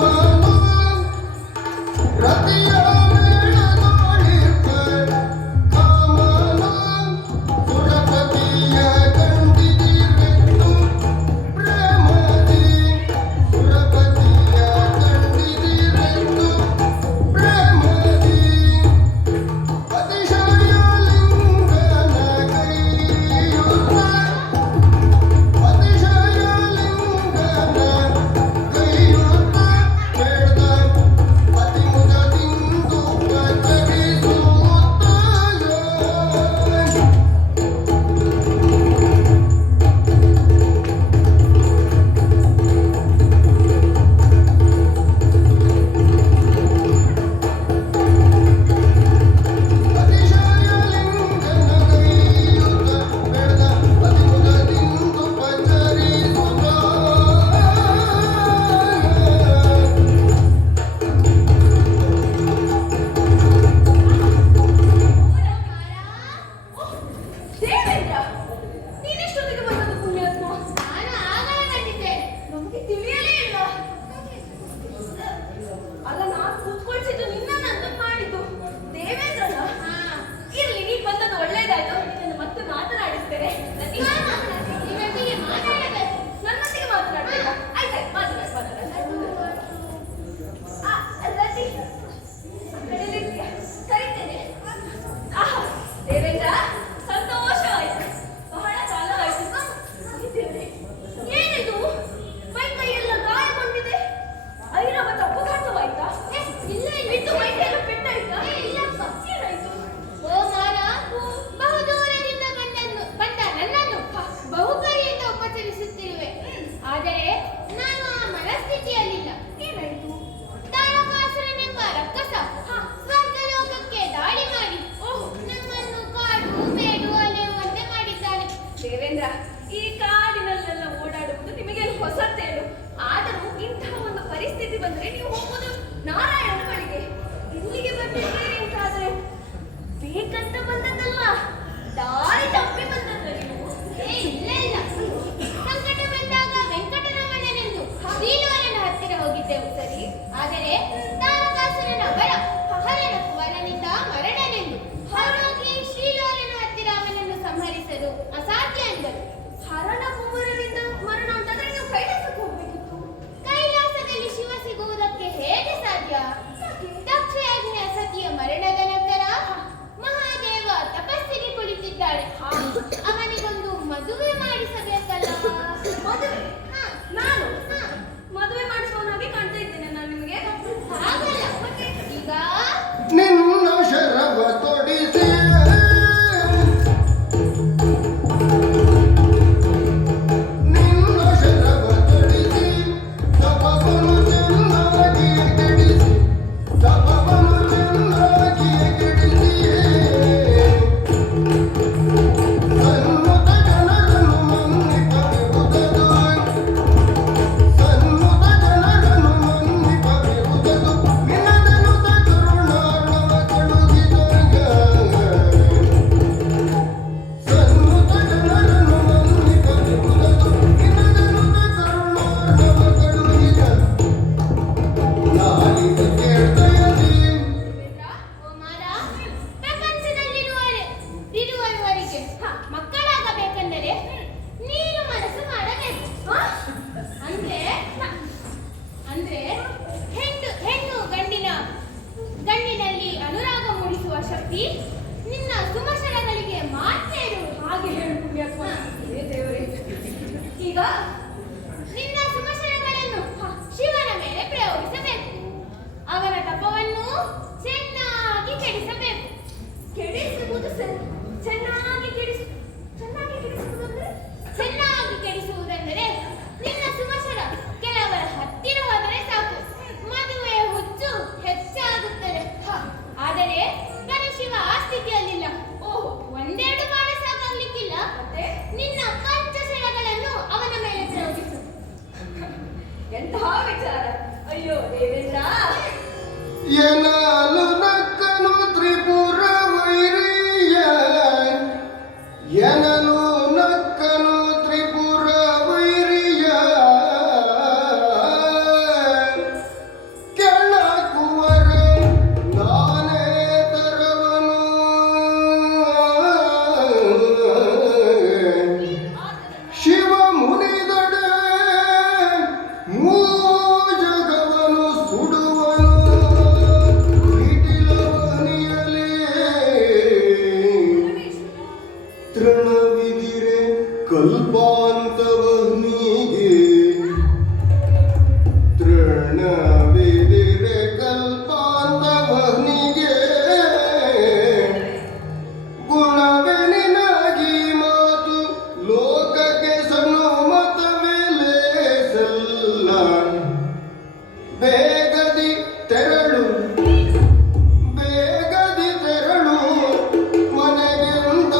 ದೇವೇಂದ್ರ, ನೀನೆಷ್ಟೊತ್ತಿಗೆ ಬಂದದ್ದು ಪುಣ್ಯಾತ್ಮ? ನಾನು ಆಗಲೇ ಬಂದಿದ್ದೇನೆ. ನಮಗೆ ತಿಳಿಯಲೇ ಇಲ್ಲ. ಅಲ್ಲ, ನಾನು ಕೂತ್ಕೊಳ್ಸಿದ್ದು ನಿನ್ನನ್ನಂತ ಮಾಡಿದ್ದು ದೇವೇಂದ್ರನ. ಇರ್ಲಿ, ನೀ ಬಂದದ್ದು ಒಳ್ಳೇದಾಯ್ತು. ನಿನ್ನನ್ನು ಮತ್ತೆ ಮಾತನಾಡಿಸ್ತೇನೆ. ನಿಮ್ಮೊಟ್ಟಿಗೆ ಮಾತಾಡಬೇಕು. ನನ್ನೊಟ್ಟಿಗೆ ಮಾತನಾಡ್ಬೇಕಾ? ಆಯ್ತಾಯ್ತು, ಮಾತನಾಡಿ. ರತಿ, ಆ ಕಡೆಯಲ್ಲಿರ್ತೀಯ? ಕರೀತೇನೆ. ಆಹಾ, ದೇವೇಂದ್ರ, ಸಂತೋಷವಾಯ್ತು. ಬಹಳ ಕಾಲವಾಯ್ತು. ಇದ್ದೇನೆ. ಏನಿದು? ಮೈ ಕೈಯೆಲ್ಲ ಗಾಯಗೊಂಡಿದೆ. ಐರಾವತ ಅಪಘಾತವಾಯ್ತಾ? ಇಲ್ಲ ಬಿದ್ದು ಮೈಗೆಲ್ಲ ಪೆಟ್ಟಾಯ್ತಾ? ಇಲ್ಲಪ್ಪ. ಏನಾಯ್ತು? ಓ ಮಾರ, ಬಹು ದೂರದಿಂದ ಬಂದ ನನ್ನನ್ನು ಬಹುಕರಿಯಿಂದ ಉಪಚರಿಸುತ್ತಿರುವೆ. ಆದರೆ ನಾನು ಆ ಮನಸ್ಥಿತಿಯಲ್ಲಿಲ್ಲ. ಏನಾಯ್ತು? ತಾರಕಾಸುರನೆಂಬ ರಕ್ಕಸ ಸ್ವರ್ಗಲೋಕಕ್ಕೆ ದಾಳಿ ಮಾಡಿ ನಮ್ಮನ್ನು ಕಾಡು ಮೇಡು ಅಲೆಯುವಂತೆ ಮಾಡಿದ್ದಾನೆ. ದೇವೇಂದ್ರ, ಈ ಕಾಡಿನಲ್ಲೆಲ್ಲ ಓಡಾಡುವುದು ನಿಮಗೆ ಹೊಸತೇನು. ಆದರೂ ಇಂತಹ ಒಂದು ಪರಿಸ್ಥಿತಿ ಬಂದರೆ ನೀವು ಹೋಗುವುದು ನಾರಾಯಣನ ಬಳಿಗೆ. ಇಲ್ಲಿಗೆ ಬಂದಿದ್ದೀರಿ ಅಂತಾದ್ರೆ ಬೇಕಂತ ಬಂದದ್ದಲ್ಲ, ದಾರಿ ತಪ್ಪಿ ಬಂದದ್ದ ನೀವು. ಇಲ್ಲ ಇಲ್ಲ, ಸಂಕಟ ಬಂದಾಗ ವೆಂಕಟರಮಣನೆಂದು ಶ್ರೀಲೋಲನ ಹತ್ತಿರ ಹೋಗಿದ್ದೆವು ಸರಿ. ಆದರೆ ತಾರಕಾಸುರನ ಹರನ ಕುವರನಿಂದ ಮರಣನೆಂದು ಹೊರಹೋಗಿ ಶ್ರೀಲೋಲನ ಹತ್ತಿರ ಅವನನ್ನು ಸಂಹರಿಸಲು ಅಸಾಧ್ಯ ಎಂದರು. ಹರಣ ಕುಮಾರನಿಂದ ಮರಣ ಅಂತಂದ್ರೆ ನೀವು ಕೈಲಾಸಕ್ಕೆ ಹೋಗ್ಬೇಕಿತ್ತು. ಕೈಲಾಸದಲ್ಲಿ ಶಿವ ಸಿಗುವುದಕ್ಕೆ ಹೇಗೆ ಸಾಧ್ಯ? ದಕ್ಷಯಾಜ್ಞೆಯ ಸತಿಯ ಮರಣದ ನಂತರ ಮಹಾದೇವ ತಪಸ್ಸಿಗೆ ಕುಳಿತಿದ್ದಾಳೆ. ಅವನಿಗೊಂದು ಮದುವೆ ಮಾಡಿಸಬೇಕಲ್ಲ. ಮದುವೆ? ನಾನು ಮದುವೆ ಮಾಡಿಸುವವನಾಗಿ ಕಾಣ್ತಾ ಇದ್ದೇನೆ ನಾನು ನಿಮಗೆ. ಹಾಗಲ್ಲ, ಮತ್ತೆ ಈಗ ನಿನ್ನ ಶರವ ತೊಡಿಸಿ ನಿನ್ನ ಶರವ ತೊಡಿಸಿ ತಪವನ್ನು ಚೆನ್ನಾಗಿ ಕೆಡಿಸಿ ತಪವನ್ನು ಚೆನ್ನಾಗಿ ಕೆಡಿಸಿ ಸನ್ನುತ ಜನರನ್ನು ಮನ್ನಿಪವಿರುವುದು ಸನ್ನುತ ಜನರನ್ನು ಮನ್ನಿಪವಿರುವುದು ನಿನ್ನದನುತ ಕರುಣಾರ್ಣವ ಕಳುಹಿದಾಗ ಸನ್ನುತ ಜನರನ್ನು ಮನ್ನಿಪವಿರುವುದು ನಿನ್ನದನುತ ಕರುಣಾರ್ಣವ ಕಳುಹಿದ ನಾಲಿಗೆ ಕೇಳ್ತಯದಿ ಓ ಮಾರ, ಪ್ರಪಂಚದಲ್ಲಿರುವವರಿಗೆ ಮಕ್ಕಳಾಗಬೇಕೆಂದರೆ ನೀನು ಮನಸ್ಸು ಮಾಡಬೇಕು. ಅಂದ್ರೆ ಹೆಣ್ಣು ಗಂಡಿನಲ್ಲಿ ಅನುರಾಗ ಮೂಡಿಸುವ ಶಕ್ತಿ ನಿನ್ನ ಸುಮಶರಗಳಿಗೆ ಮಾತ್ರ ಇರುವುದು. ಹಾಗೆ ಹೇಳು ಪುಣ್ಯಾತ್ಮ. ಏ ದೇವರೇ, ಈಗ ನಿನ್ನ ಸುಮಶರಗಳನ್ನು ಶಿವನ ಮೇಲೆ ಪ್ರಯೋಗಿಸಬೇಕು. ಅವನ ತಪವನ್ನು ಚೆನ್ನಾಗಿ ಕೆಡಿಸಬೇಕು. ಕೆಡಿಸುವುದು ಚೆನ್ನಾಗಿ ಕೆಡಿಸುವುದಂದ್ರೆ ಚೆನ್ನಾಗಿ ಕೆಡಿಸುವುದೆಂದರೆ ನಿನ್ನ ಸುಮಶರ ಕೆಲವರ ಹತ್ತಿರ ಹೋದರೆ ಸಾಕು, ಮದುವೆಯ ಹುಚ್ಚು ಹೆಚ್ಚಾಗುತ್ತದೆ. ಆದರೆ ಪರಶಿವ ಆ ಸ್ಥಿತಿಯಲ್ಲಿಲ್ಲ. ಓಹೋ, ಒಂದೆರಡು ಬಾಣ ಸಾಕಾಗ್ಲಿಕ್ಕಿಲ್ಲ. ಮತ್ತೆ ನಿನ್ನ ಪಂಚಶರಗಳನ್ನು ಅವನ ಮೇಲೆ ಪ್ರಯೋಗಿಸು. ಎಂತಹ ವಿಚಾರ. ಅಯ್ಯೋ ದೇವೇಂದ್ರ, ಎನಾಲು ನಕ್ಕನು ತ್ರಿಪುರ ವೈರಿಯ ಎನಲು ನಕ್ಕನು ತ್ರಿಪುರ ವೈರಿಯ ಕೆಳ ಕುವರ ನಾನೇ ತರವನು ಶಿವ ಮುನಿದಡೆ ಜಗವನು ಸುಡುವನು ಇಟಿಲವನಿಯಲೇ ತೃಣವಿದಿರೆ ಕಲ್ಪಾಂತವನಿಗೆ ತೃಣವಿದಿರೆ ಕಲ್ಪಾಂತವನಿಗೆ ಗುಣವೇ ನಿನಗಿ ಮಾತು ಲೋಕಕ್ಕೆ ಸನ್ನುಮತವಿಲೆ ಸಲ್ಲ ಬೇಗದಿ ತೆರಳು ಮನೆಗೆ ಉಂಟ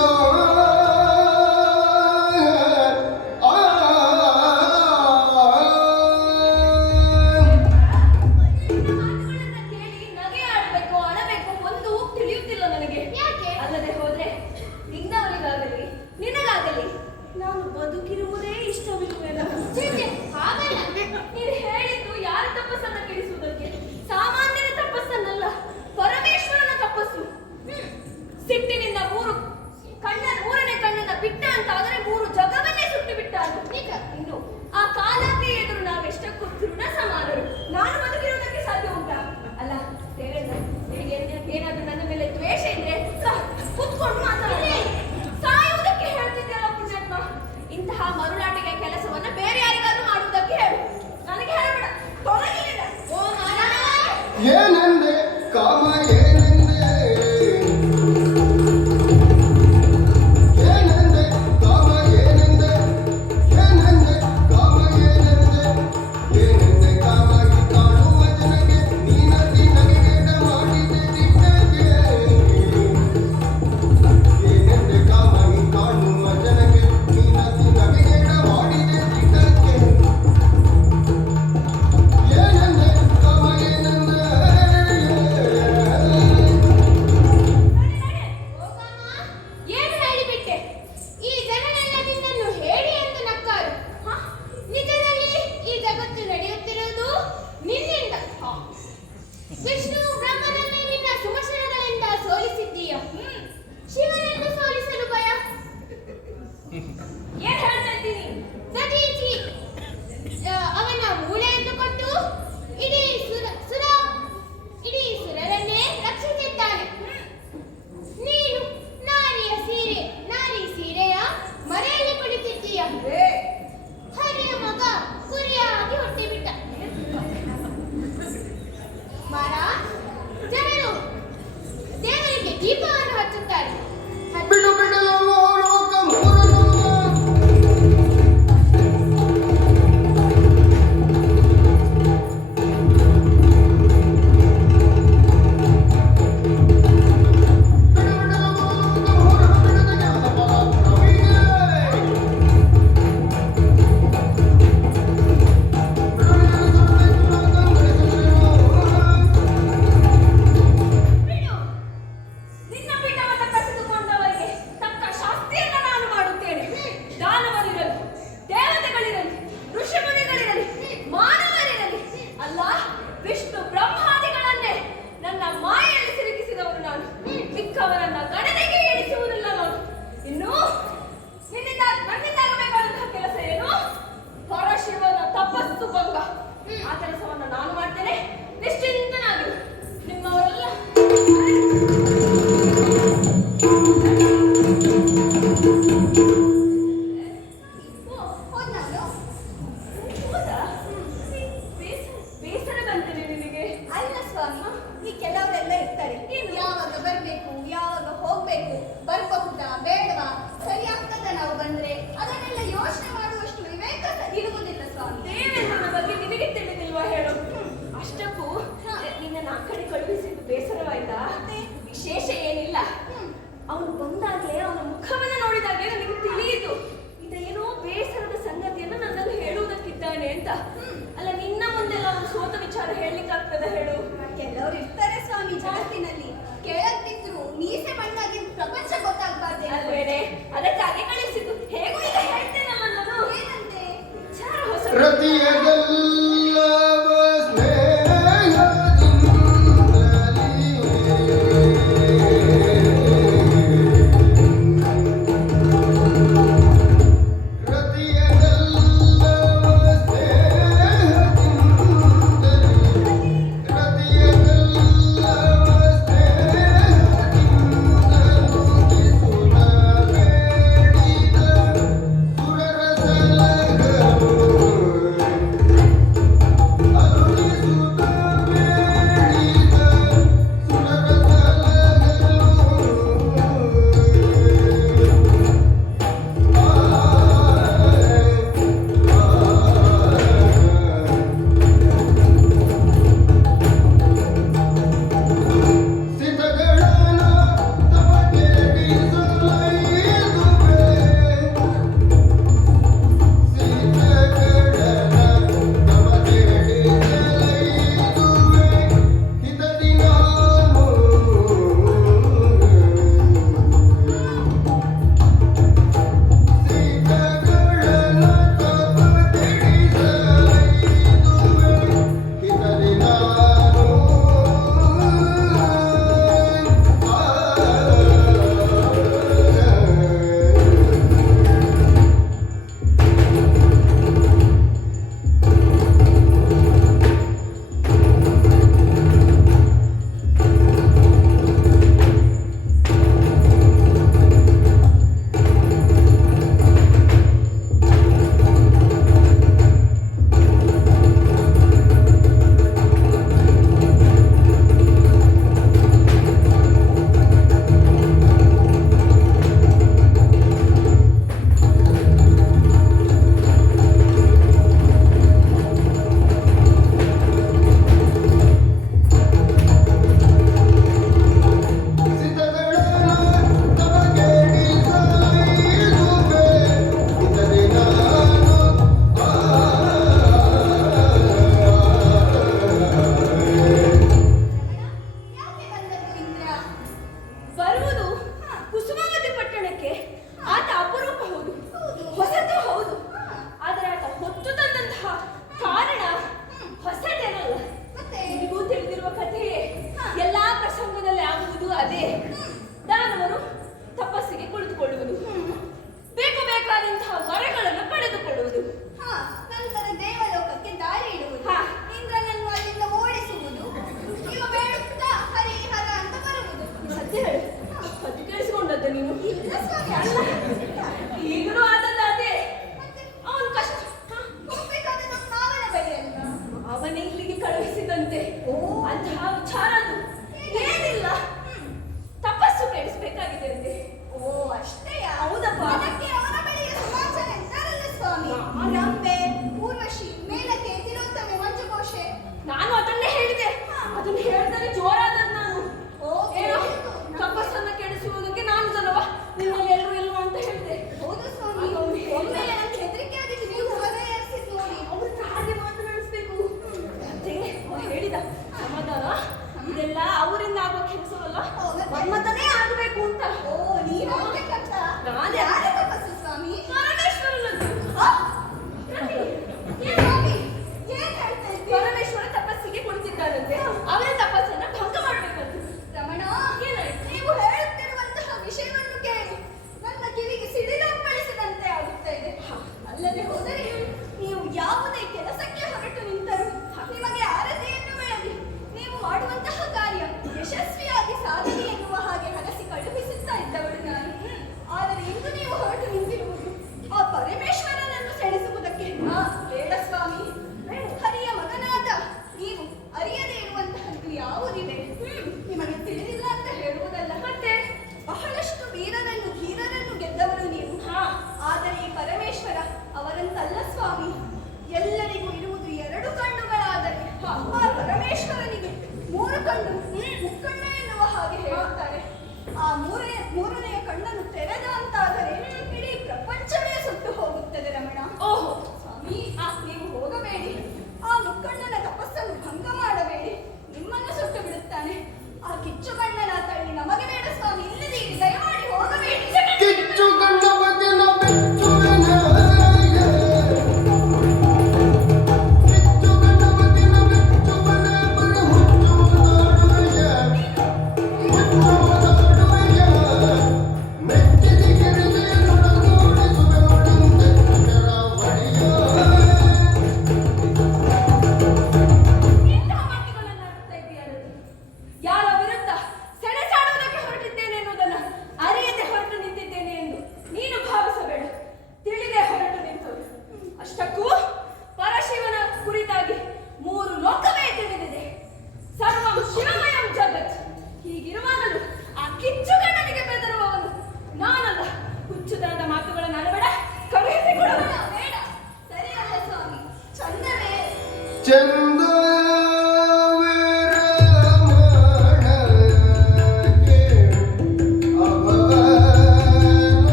ಏನ್ ಹೇಳ್ತಾ ಇದ್ದೀನಿ? ಸತೀಚಿ ಅವನ ಮೂಳೆಯನ್ನು ಕೊಟ್ಟು ಇಡೀ ಸುರರನ್ನೇ ರಕ್ಷಿಸಿದ್ದಾನೆ. ನೀನು ನಾರಿ ಸೀರೆಯ ಮರೆಯಲ್ಲಿ ಕುಳಿತಿದ್ದೀಯ. ಹರಿಯ ಮಗ ಕುರಿಯಾಗಿ ಹುಟ್ಟಿಬಿಟ್ಟ. ಮಾರ ಜನರು ದೇವರಿಗೆ ದೀಪವನ್ನು ಹಚ್ಚುತ್ತಾರೆ. ಬಿಡು ಬಿಡಲವೋ ಲೋಕ ಮೂರನಮ್ಮ. ಬಿಡು. ನಿನ್ನ ಪೀಠವನ್ನು ಕಸಿದುಕೊಂಡವರಿಗೆ ತಕ್ಕ ಶಾಸ್ತಿಯನ್ನು ನಾನು ಮಾಡುತ್ತೇನೆ. ದಾನವರಿರಲಿ, ದೇವತೆಗಳಿರಲಿ, ಋಷಿಮುನಿಗಳಿರಲಿ, ಮಾನವರಿರಲಿ, ಅಲ್ಲ ವಿಷ್ಣು ಬ್ರಹ್ಮಾದಿಗಳನ್ನೇ ನನ್ನ ಮಾಯೆಯಲ್ಲಿ ಸಿಲುಕಿಸಿದವನು ನಾನು. ಮಿಕ್ಕವರನ್ನ ಗಣನೆಗೆ ಎಣಿಸುವುದಿಲ್ಲ ನಾನು. ಇನ್ನು ನನ್ನಿಂದಾಗಬೇಕಾದಂತಹ ಕೆಲಸ ಏನು? ಪರಶಿವನ ತಪಸ್ಸು ಭಂಗ. ಆ ಕೆಲಸವನ್ನು ನಾನು ಮಾಡ್ತೇನೆ. ನಿಶ್ಚಿಂತನಾಗಿ ನಿಮ್ಮವರೆಲ್ಲ ಹೋದ್ನಾನು? ಹೌದಾ? ಬೇಸರ ಬಂತೇನೆ ನಿನಗೆ? ಅಲ್ಲ ಸ್ವಾಮಿ, ಈ ಕೆಲವರೆಲ್ಲ ಇರ್ತಾರೆ. ಯಾವಾಗ ಬರ್ಬೇಕು, ಯಾವಾಗ ಹೋಗ್ಬೇಕು, ಬರ್ಬಹುದಾ ಬೇಡವಾ, ಸರಿ ಆಗ್ತದ ನಾವು ಬಂದ್ರೆ, ಅದನ್ನೆಲ್ಲ ಯೋಚನೆ ಮಾಡುವಷ್ಟು ವಿವೇಕ ಇರುವುದಿಲ್ಲ ಸ್ವಾಮಿ. ದೇವೇಂದ್ರನ ಬಗ್ಗೆ ನಿನಗೆ ತಿಳಿದಿಲ್ವಾ ಹೇಳು? ಅಷ್ಟಕ್ಕೂ ನಿನ್ನ ಆ ಕಡೆ ಕಳುಹಿಸಿದ್ದು ಬೇಸರವಾಯ್ತಾ? ವಿಶೇಷ ಏನಿಲ್ಲ. ಅವನು ಬಂದಾಗಲೇ ಅವನ ಮುಖವನ್ನು ನೋಡಿದಾಗಲೇ ನನಗೆ ತಿಳಿಯಿತು ಇದೇನೋ ಬೇಸರದ ಸಂಗತಿಯನ್ನು ನನ್ನಲ್ಲಿ ಹೇಳುವುದಕ್ಕಿದ್ದಾನೆ ಅಂತ. ಅಲ್ಲ, ನಿನ್ನ ಮುಂದೆಲ್ಲ ಅವನು ಸೋತ ವಿಚಾರ ಹೇಳಲಿಕ್ಕಾಗ್ತದ ಹೇಳು? ಕೆಲವರು ಇರ್ತಾರೆ ಸ್ವಾಮಿ ಜಗತ್ತಿನಲ್ಲಿ, ಕೇಳಕ್ತಿದ್ರು ಮೀಸೆ ಮಣ್ಣಾಗಿ ಪ್ರಪಂಚ ಗೊತ್ತಾಗ್ಬಾರ್ದೆ ಅಲ್ವೇನೆ, ಅದಕ್ಕಾಗಿ ಕಳಿಸಿದ್ದು. ಹೇಗೂ ಈಗ ಹೇಳ್ತೇನಲ್ಲ ನಾನು. ಏನಂತೆ? ವಿಚಾರ ಹೊಸ ಹೃದಯದಲ್ಲವ ಸ್ನೇಹದಿಂದಲೇ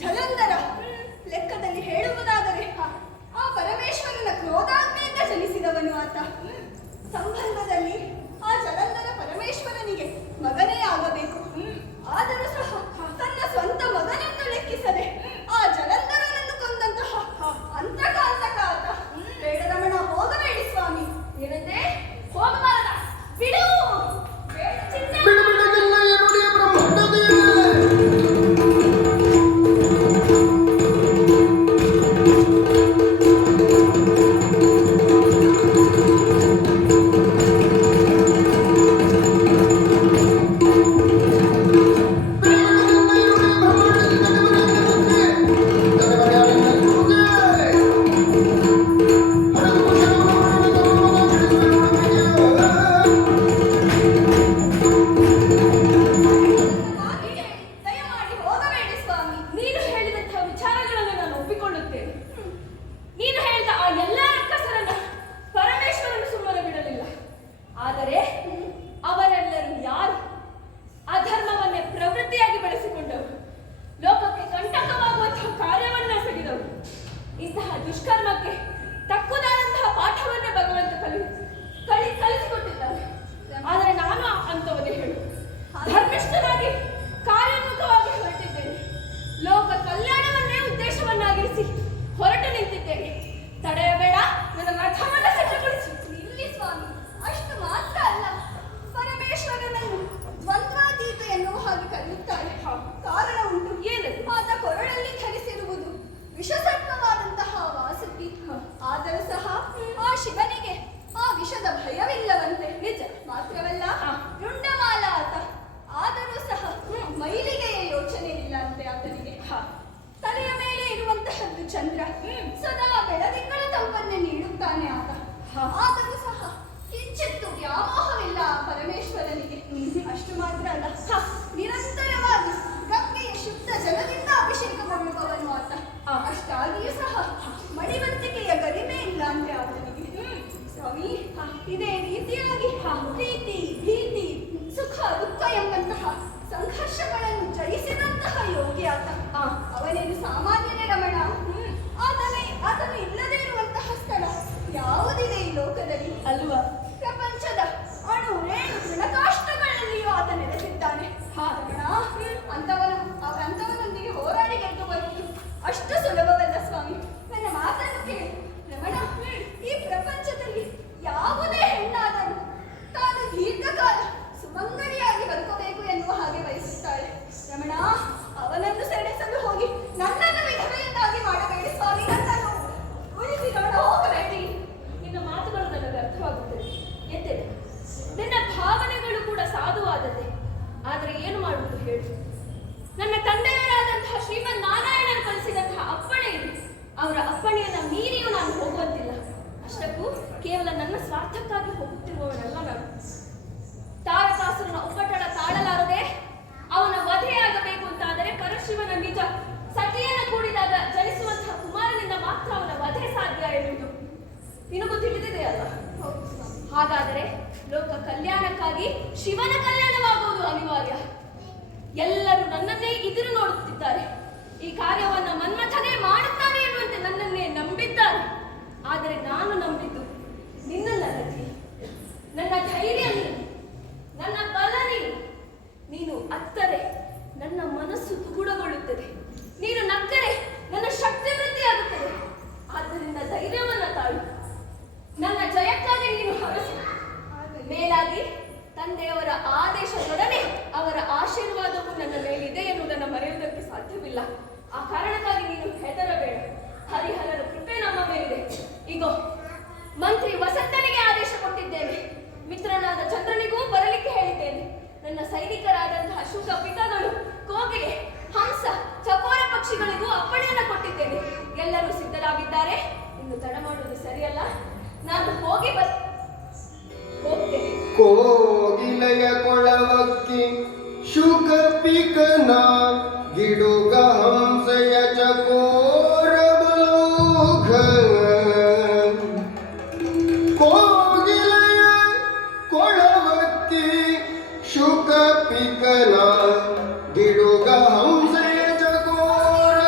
ಜಲಂಧರ ಲೆಕ್ಕದಲ್ಲಿ ಹೇಳುವುದಾದರೆ ಆ ಪರಮೇಶ್ವರನ ಕ್ರೋಧಾಗ್ನಿಯಿಂದ ಜನಿಸಿದವನು ಆತ. ಸಂಬಂಧದಲ್ಲಿ ಆ ಜಲಂಧರ ಪರಮೇಶ್ವರನಿಗೆ ಮಗನೇ ಆಗಬೇಕು. ಆದರೂ ಸಹ ತನ್ನ ಸ್ವಂತ ಮಗನೆಂದು ಲೆಕ್ಕಿಸದೆ ಆ ಜಲಂಧರನನ್ನು ಕೊಂದಂತಹ ಅಂತಕ ಆತ. ಬೇಡ ರಮಣ, ಹೋಗಬೇಡಿ ಸ್ವಾಮಿ. ಏನಂದ್ರೆ ಹೋಗಬಾರದ, ಬಿಡು, ಬೇಡ ಚಿಂತೆ ಬಿಡು ಬಿಡು ನಿನ್ನ ಎರುಡಿಯ ಬ್ರಹ್ಮದೇವ. ದಯಮಾಡಿ ಹೋಗಬೇಡಿ ಸ್ವಾಮಿ. ನೀನು ಹೇಳಿದಂತಹ ವಿಚಾರಗಳನ್ನು ನಾನು ಒಪ್ಪಿಕೊಳ್ಳುತ್ತೇನೆ. ನೀನು ಹೇಳಿದ ಆ ಎಲ್ಲ ರಕ್ಕಸರನ್ನ ಪರಮೇಶ್ವರನು ಸುಮ್ಮನೆ ಬಿಡಲಿಲ್ಲ. ಆದರೆ ಅವರೆಲ್ಲರೂ ಯಾರು? ಅಧರ್ಮವನ್ನೇ ಪ್ರವೃತ್ತಿಯಾಗಿ ಬೆಳೆಸಿಕೊಂಡವರು, ಲೋಕಕ್ಕೆ ಕಂಟಕವಾಗುವಂತಹ ಕಾರ್ಯವನ್ನ ಸಗಿದವರು. ಇಂತಹ ದುಷ್ಕರ್ಮಕ್ಕೆ ತಕ್ಕುದಾದಂತಹ ಪಾಠವನ್ನೇ ಭಗವಂತ ಕಲಿಸಿಕೊಟ್ಟಿದ್ದಾನೆ. ಆದರೆ ನಾನು ಅಂತವನ್ನೇ ಹೇಳು, ಧರ್ಮಿಷ್ಠನಾಗಿ ಕಾರ್ಯೋನ್ಮುಖವಾಗಿ ಹೊರಟಿದ್ದೇನೆ. ಲೋಕ ಕಲ್ಯಾಣವನ್ನೇ ಉದ್ದೇಶವನ್ನಾಗಿರಿಸಿ ಹೊರಟು ನಿಂತಿದ್ದೇನೆ. ತಡೆಯಬೇಡ, ನನ್ನ ರಥವನ್ನ ಸಜ್ಜುಗೊಳಿಸು. ಇಲ್ಲಿ ಸ್ವಾಮಿ, ಅಷ್ಟು ಮಾತ್ರ ಅಲ್ಲ, ಪರಮೇಶ್ವರನನ್ನು ದ್ವಂದ್ವಾತೀತ ಎನ್ನುವ ಹಾಗೆ ಕರೆಯುತ್ತಾರೆ. ಕಾರಣ ಉಂಟು. ಏನದು? ಆತ ಕೊರಳಲ್ಲಿ ಧರಿಸಿರುವುದು ವಿಷಸರ್ಪವಾದಂತಹ ವಾಸುಕಿ. ಆದರೂ ಸಹ ಆ ಶಿವನಿಗೆ ಆ ವಿಷದ ಭಯವಿಲ್ಲವಂತೆ. ನಿಜ. ಮಾತ್ರವಲ್ಲ, ರುಂಡಮಾಲ ಆತ. ಆದರೂ ಸಹ ಮೈಲಿಗೆಯ ಯೋಚನೆ ಇಲ್ಲ ಅಂತೆ ಆತನಿಗೆ. ತಲೆಯ ಮೇಲೆ ಇರುವಂತಹದ್ದು ಚಂದ್ರ. ಸದಾ ಬೆಳದಿಂಗಳ ತಂಪನ್ನೇ ನೀಡುತ್ತಾನೆ ಆತ. ಆದರೂ ಸಹ ಕಿಂಚಿತ್ತು ವ್ಯಾಮೋಹವಿಲ್ಲ ಆ ಪರಮೇಶ್ವರನಿಗೆ. ಅಷ್ಟು ಮಾತ್ರ ಅಲ್ಲ, ನಿರಂತರವಾಗಿ ಗಂಗೆಯ ಶುದ್ಧ ಜಲದಿಂದ ಅಭಿಷೇಕಗೊಳ್ಳುವವನು ಆತ. ಅಷ್ಟಾಗಿಯೂ ಸಹ ಮಡಿವಂತಿಕೆಯ ಗರಿಮೆ ಇಲ್ಲ ಅಂತೆ ಆತನಿಗೆ. ಸ್ವಾಮಿ, ಇದೇ ರೀತಿಯಾಗಿ ಪ್ರೀತಿ, ಭೀತಿ, ಸುಖ, ದುಃಖ ಎಂಬಂತಹ ಸಂಘರ್ಷಗಳನ್ನು ಜಯಿಸಿದಂತಹ ಯೋಗಿ ಆತ. ಅವನೇನು ಸಾಮಾನ್ಯನೇ ರಮಣ. ಆತನು ಇಲ್ಲದೇ ಇರುವಂತಹ ಸ್ಥಳ ಯಾವುದಿದೆ ಈ ಲೋಕದಲ್ಲಿ ಅಲ್ವಾ? ಪ್ರಪಂಚದ ಅಣು ರೇಣು ತೃಣಕಾಷ್ಟಗಳಲ್ಲಿಯೂ ಆತ ನೆಲೆಸಿದ್ದಾನೆ. ರಮಣ, ಅಂತವನೊಂದಿಗೆ ಹೋರಾಡಿ ಗೆದ್ದು ಬರುವುದು ಅಷ್ಟು ಸುಲಭವಲ್ಲ ಸ್ವಾಮಿ. ನನ್ನ ಮಾತನ್ನು ಕೇಳಿ ರಮಣ. ಈ ಪ್ರಪಂಚದಲ್ಲಿ ಯಾವುದೇ ಹೆಣ್ಣಾದರೂ ತಾನು ದೀರ್ಘಕಾಲ ಸುಮಂಗಲಿಯಾಗಿ ಬದುಕಬೇಕು ಎನ್ನುವ ಹಾಗೆ ಬಯಸುತ್ತಾಳೆ. ರಮಣ, ಅವನನ್ನು ಸೆಳೆಸಲು ಹೋಗಿ ನನ್ನನ್ನು ವಿಧವೆಯನ್ನಾಗಿ ಮಾಡಬೇಡಿ ಸ್ವಾಮಿ. ನನ್ನನ್ನು ಉಳಿಸಿ ರಮಣ, ಹೋಗಬೇಡಿ. ನಿನ್ನ ಮಾತುಗಳು ನನಗೆ ಅರ್ಥವಾಗುತ್ತದೆ. ಎದ್ದೇಳು. ನಿನ್ನ ಭಾವನೆಗಳು ಕೂಡ ಸಾಧುವಾದದ್ದೇ. ಆದರೆ ಏನು ಮಾಡುವುದು ಹೇಳು? ನನ್ನ ತಂದೆಯರಾದಂತಹ ಶ್ರೀಮನ್ ನಾರಾಯಣರು ಕಲಿಸಿದಂತಹ ಅಪ್ಪಣೆ ಇದೆ. ಅವರ ಅಪ್ಪಣೆಯನ್ನ ಮೀರಿಯೂ ನಾನು ಹೋಗುವಂತಿಲ್ಲ. ಅಷ್ಟಕ್ಕೂ ಕೇವಲ ನನ್ನ ಸ್ವಾರ್ಥಕ್ಕಾಗಿ ಹೋಗುತ್ತಿರುವವನಲ್ಲ ನಾನು. ತಾರಕಾಸುರನ ಉಪಟಳ ತಾಳಲಾರದೆ ಅವನ ವಧೆಯಾಗಬೇಕು ಅಂತಾದರೆ ಪರಶಿವನ ನಿಜ ಸತಿಯನ್ನ ಕೂಡಿದಾಗ ಜನಿಸುವಂತಹ ಕುಮಾರನಿಂದ ಮಾತ್ರ ಅವನ ವಧೆ ಸಾಧ್ಯ ಎನ್ನುವುದು ನಿನಗೂ ತಿಳಿದಿದೆಯಲ್ಲ? ಹಾಗಾದರೆ ಲೋಕ ಕಲ್ಯಾಣಕ್ಕಾಗಿ ಶಿವನ ಕಲ್ಯಾಣವಾಗುವುದು ಅನಿವಾರ್ಯ. ಎಲ್ಲರೂ ನನ್ನನ್ನೇ ಎದುರು ನೋಡುತ್ತಿದ್ದಾರೆ. ಈ ಕಾರ್ಯವನ್ನ ಮನ್ಮಥನೇ ಮಾಡುತ್ತಾನೆ ಎನ್ನುವಂತೆ ನನ್ನನ್ನೇ ನಂಬಿದ್ದಾರೆ. ಆದರೆ ನಾನು ನಂಬಿದ್ದು ನಿನ್ನಲ್ಲ ರತಿ. ನನ್ನ ಧೈರ್ಯ ನೀನು, ನನ್ನ ಬಲ ನೀನು ಅತ್ತರೆ ನನ್ನ ಮನಸ್ಸು ತುಗುಡಗೊಳ್ಳುತ್ತದೆ. ನೀನು ನಕ್ಕರೆ ನನ್ನ ಶಕ್ತಿ ವೃದ್ಧಿಯಾಗುತ್ತದೆ. ಆದ್ದರಿಂದ ಧೈರ್ಯವನ್ನ ತಾಳು. ನನ್ನ ಜಯಕ್ಕಾಗಿ ನೀನು ಹರಸು. ಮೇಲಾಗಿ ತಂದೆಯವರ ಆದೇಶದೊಡನೆ ಅವರ ಆಶೀರ್ವಾದವು ನನ್ನ ಮೇಲಿದೆ ಎನ್ನುವುದನ್ನು ಮರೆಯುವುದಕ್ಕೆ ಸಾಧ್ಯವಿಲ್ಲ. ಆ ಕಾರಣಕ್ಕಾಗಿ ನೀನು ಹೆದರಬೇಡ. ಹರಿಹರನ ಕೃಪೆ ನಮ್ಮ ಮೇಲಿದೆ. ಈಗ ಮಂತ್ರಿ ವಸಂತನಿಗೆ ಆದೇಶ ಕೊಟ್ಟಿದ್ದೇನೆ. ಮಿತ್ರನಾದ ಚಂದ್ರನಿಗೂ ಬರಲಿಕ್ಕೆ ಹೇಳಿದ್ದೇನೆ. ನನ್ನ ಸೈನಿಕರಾದಂತಹ ಶುಕ ಪಿತಗಳು, ಕೋಗಿಲೆ, ಹಂಸ, ಚಕೋರ ಪಕ್ಷಿಗಳಿಗೂ ಅಪ್ಪಣೆಯನ್ನ ಕೊಟ್ಟಿದ್ದೇನೆ. ಎಲ್ಲರೂ ಸಿದ್ಧರಾಗಿದ್ದಾರೆ. ಇನ್ನು ತಡ ಮಾಡುವುದು ಸರಿಯಲ್ಲ. ನಾನು ಹೋಗ್ತೇನೆ. ಕೋಗಿಲೆಯ ಕೊಳವಕ್ಕಿ ಶುಕ ಪಿಕನ ಗಿಡುಗ ಹಂಸಯ ಚಕೋರ ಬಲೂಘ. ಕೋಗಿಲೆಯ ಕೊಳವಕ್ಕಿ ಶುಕ ಪಿಕನ ಗಿಡುಗ ಹಂಸಯ ಚಕೋರ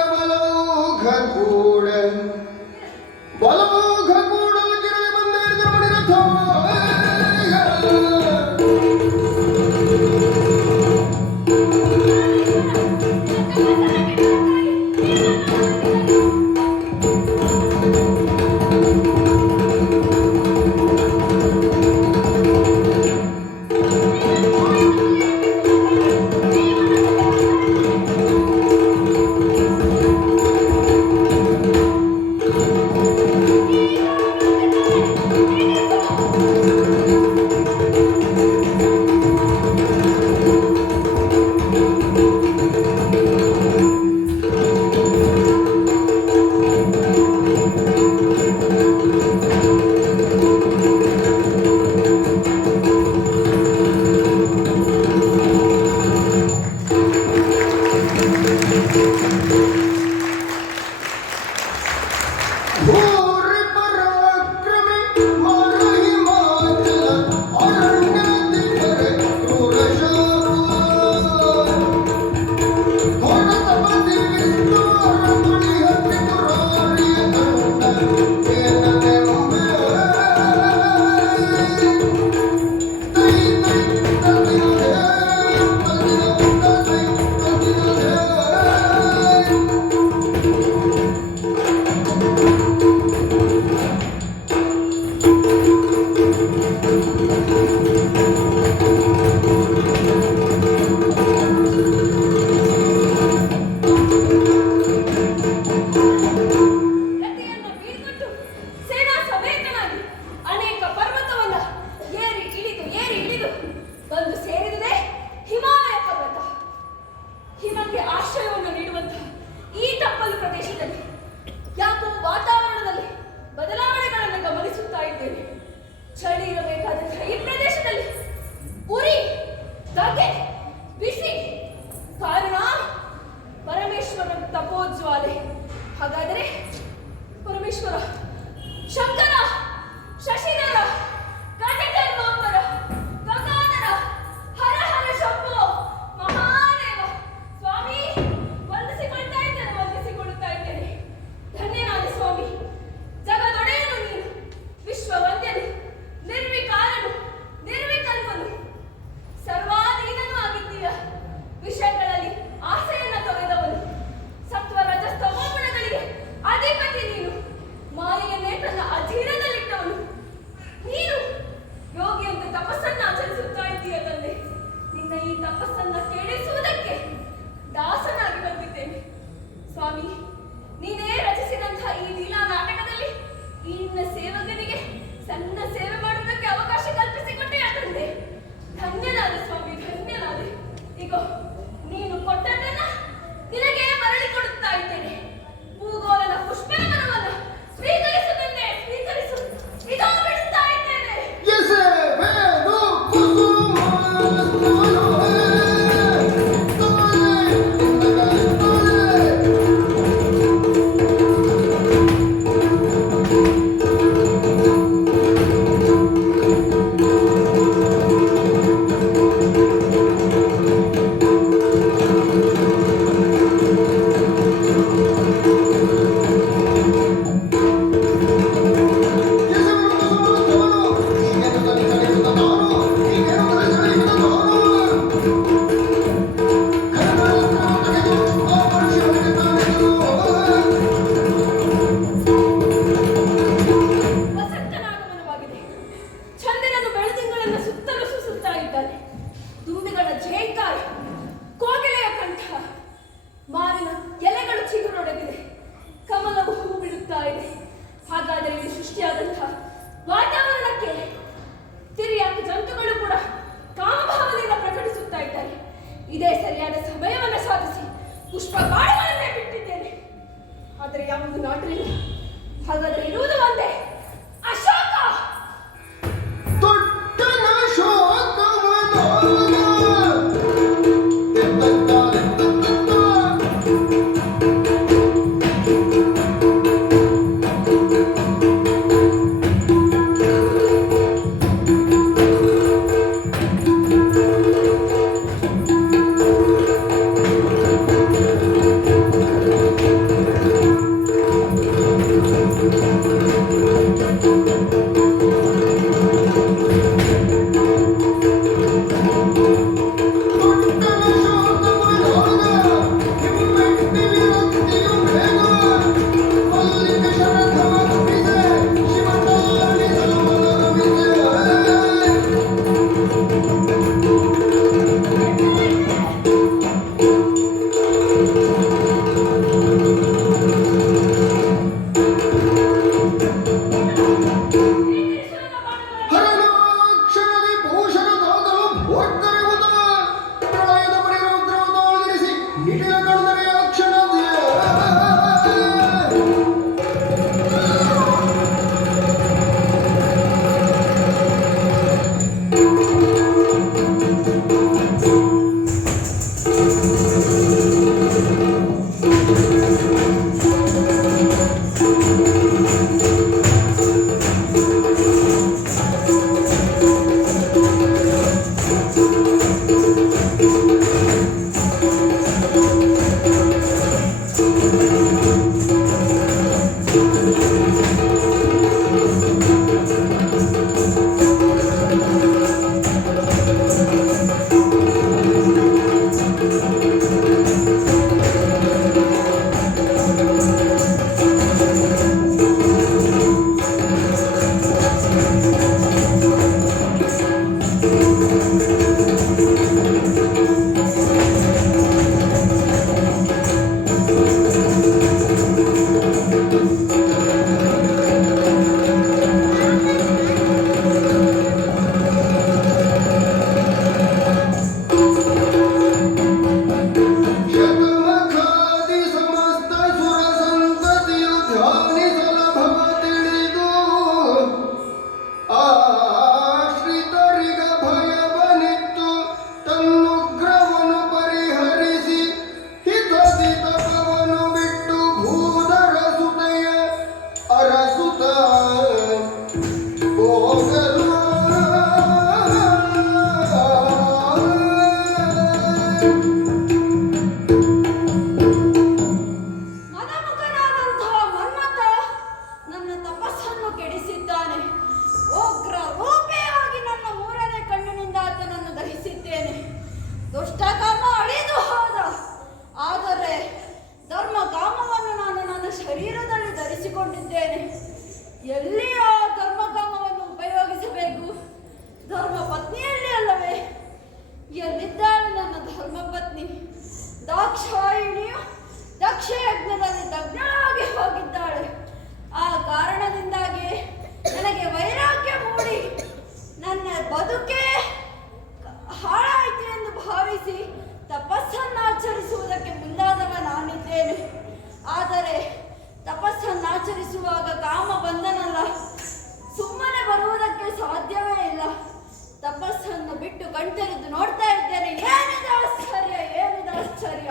ಬಿಟ್ಟು ಕಣ್ತೆರೆದು ನೋಡ್ತಾ ಇದ್ದೇನೆ. ಏನಿದೆ ಆಶ್ಚರ್ಯ, ಏನಿದೆ ಆಶ್ಚರ್ಯ!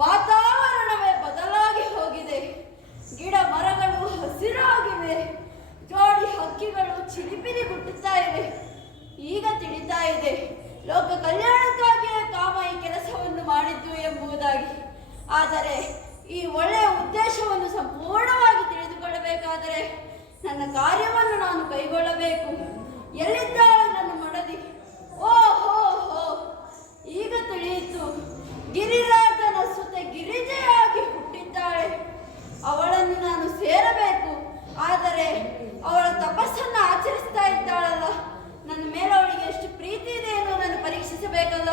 ವಾತಾವರಣವೇ ಬದಲಾಗಿ ಹೋಗಿದೆ. ಗಿಡ ಮರಗಳು ಹಸಿರಾಗಿವೆ. ಜೋಡಿ ಹಕ್ಕಿಗಳು ಚಿಲಿಪಿಲಿ ಗುಟ್ಟುತ್ತಾ ಇವೆ. ಈಗ ತಿಳಿತಾ ಇದೆ ಲೋಕ ಕಲ್ಯಾಣಕ್ಕಾಗಿಯೇ ಕಾಮ ಈ ಕೆಲಸವನ್ನು ಮಾಡಿದ್ದು ಎಂಬುದಾಗಿ. ಆದರೆ ಈ ಒಳ್ಳೆಯ ಉದ್ದೇಶವನ್ನು ಸಂಪೂರ್ಣವಾಗಿ ತಿಳಿದುಕೊಳ್ಳಬೇಕಾದರೆ ನನ್ನ ಕಾರ್ಯವನ್ನು ನಾನು ಕೈಗೊಳ್ಳಬೇಕು. ಎಲ್ಲಿದ್ದಾಳೆ ನನ್ನ ಮಡದಿ? ಓಹೋ ಹೋ, ಈಗ ತಿಳಿಯಿತು. ಗಿರಿರಾಜನ ಸುತ್ತ ಗಿರಿಜೆಯಾಗಿ ಹುಟ್ಟಿದ್ದಾಳೆ. ಅವಳನ್ನು ನಾನು ಸೇರಬೇಕು. ಆದರೆ ಅವಳ ತಪಸ್ಸನ್ನು ಆಚರಿಸ್ತಾ ಇದ್ದಾಳಲ್ಲ, ನನ್ನ ಮೇಲೆ ಅವಳಿಗೆ ಎಷ್ಟು ಪ್ರೀತಿ ಇದೆ ಎನ್ನುವುದನ್ನು ಪರೀಕ್ಷಿಸಬೇಕಲ್ಲ.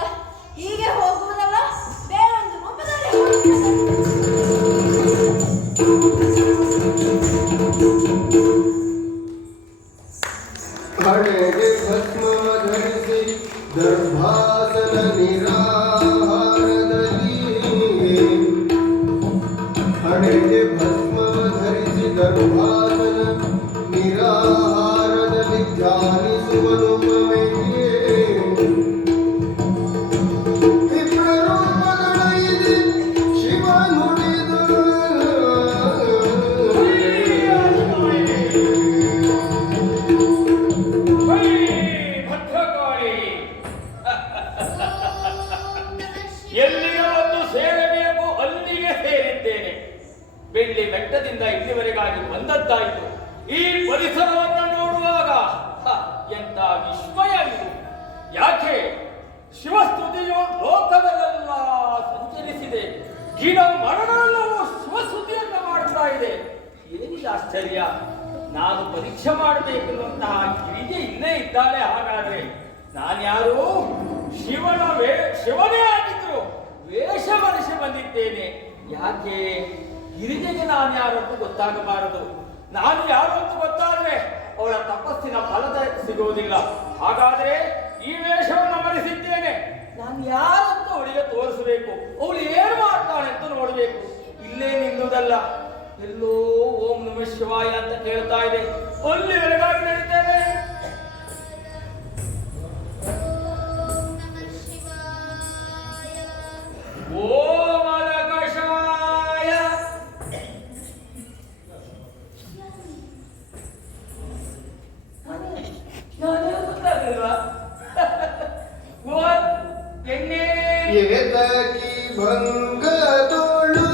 ಹೀಗೆ ಹೋಗುವುದಲ್ಲ, ಬೇರೊಂದು ರೂಪದಲ್ಲಿ ಹಣೆಗೆ ಭಸ್ಮ ಧರಿಸಿ ದರ್ಭಾಸನ ನಿರಾಹಾರದಲ್ಲಿ, ಹಣೆಗೆ ಭಸ್ಮ ಧರಿಸಿ ದರ್ಭಾಸನ ನಿರಾಹಾರದಲ್ಲಿ ಧ್ಯಾನಿಸುವನು ಮಮೆಯೇ. ವಿಪ್ರರೂಪದೊಳಗಿದೆ ಶಿವ ನುಡಿದ ಎಲ್ಲಿಗೆ ಒಂದು ಸೇರಬೇಕು ಅಲ್ಲಿಗೆ ಸೇರಿದ್ದೇನೆ. ಬೆಳ್ಳಿ ಬೆಟ್ಟದಿಂದ ಇಲ್ಲಿವರೆಗಾಗಿ ಬಂದದ್ದಾಯಿತು. ಈ ಪರಿಸರವನ್ನು ನೋಡುವಾಗ ಎಂತ ವಿಸ್ಮಯ ಇದು! ಯಾಕೆ ಶಿವಸ್ತುತಿಯು ಲೋಕದಲ್ಲೆಲ್ಲ ಸಂಚರಿಸಿದೆ. ಗಿಡ ಮರಗಳೆಲ್ಲವೂ ಶಿವಸ್ತುತಿಯನ್ನು ಮಾಡುತ್ತಾ ಇದೆ. ಏನಿದೆ ಆಶ್ಚರ್ಯ! ನಾನು ಪರೀಕ್ಷೆ ಮಾಡಬೇಕೆನ್ನುವಂತಹ ಗಿರಿಗೆ ಇಲ್ಲೇ ಇದ್ದಾಳೆ. ಹಾಗಾದ್ರೆ ನಾನ್ಯಾರು? ಶಿವನೇ ಆಗಿದ್ರು ವೇಷ ಮನುಷ್ಯ ಬಂದಿದ್ದೇನೆ. ಯಾಕೆ ಗಿರಿಜೆಗೆ ನಾನು ಯಾರು ಅಂತ ಗೊತ್ತಾಗಬಾರದು. ನಾನು ಯಾರು ಅಂತ ಗೊತ್ತಾದ್ರೆ ಅವಳ ತಪಸ್ಸಿನ ಫಲದ ಸಿಗುವುದಿಲ್ಲ. ಹಾಗಾದ್ರೆ ಈ ವೇಷವನ್ನು ಮರೆಸಿದ್ದೇನೆ. ನಾನು ಯಾರಂತ ಅವಳಿಗೆ ತೋರಿಸಬೇಕು. ಅವಳು ಏನು ಮಾಡ್ತಾಳೆ ಅಂತ ನೋಡ್ಬೇಕು. ಇಲ್ಲೇ ನಿಲ್ಲುವುದಲ್ಲ, ಎಲ್ಲೋ ಓಂ ನಮಃ ಶಿವಾಯ ಅಂತ ಕೇಳ್ತಾ ಇದೆ. ಅಲ್ಲಿವರೆಗಾಗಿ ನಡೀತೇನೆ. ಓಮಲ ಕಷಾಯ ಗೊತ್ತಾಗಲ್ವಾ? ಎಣ್ಣೆ ಏತಕಿ ಭಂಗದೊಳು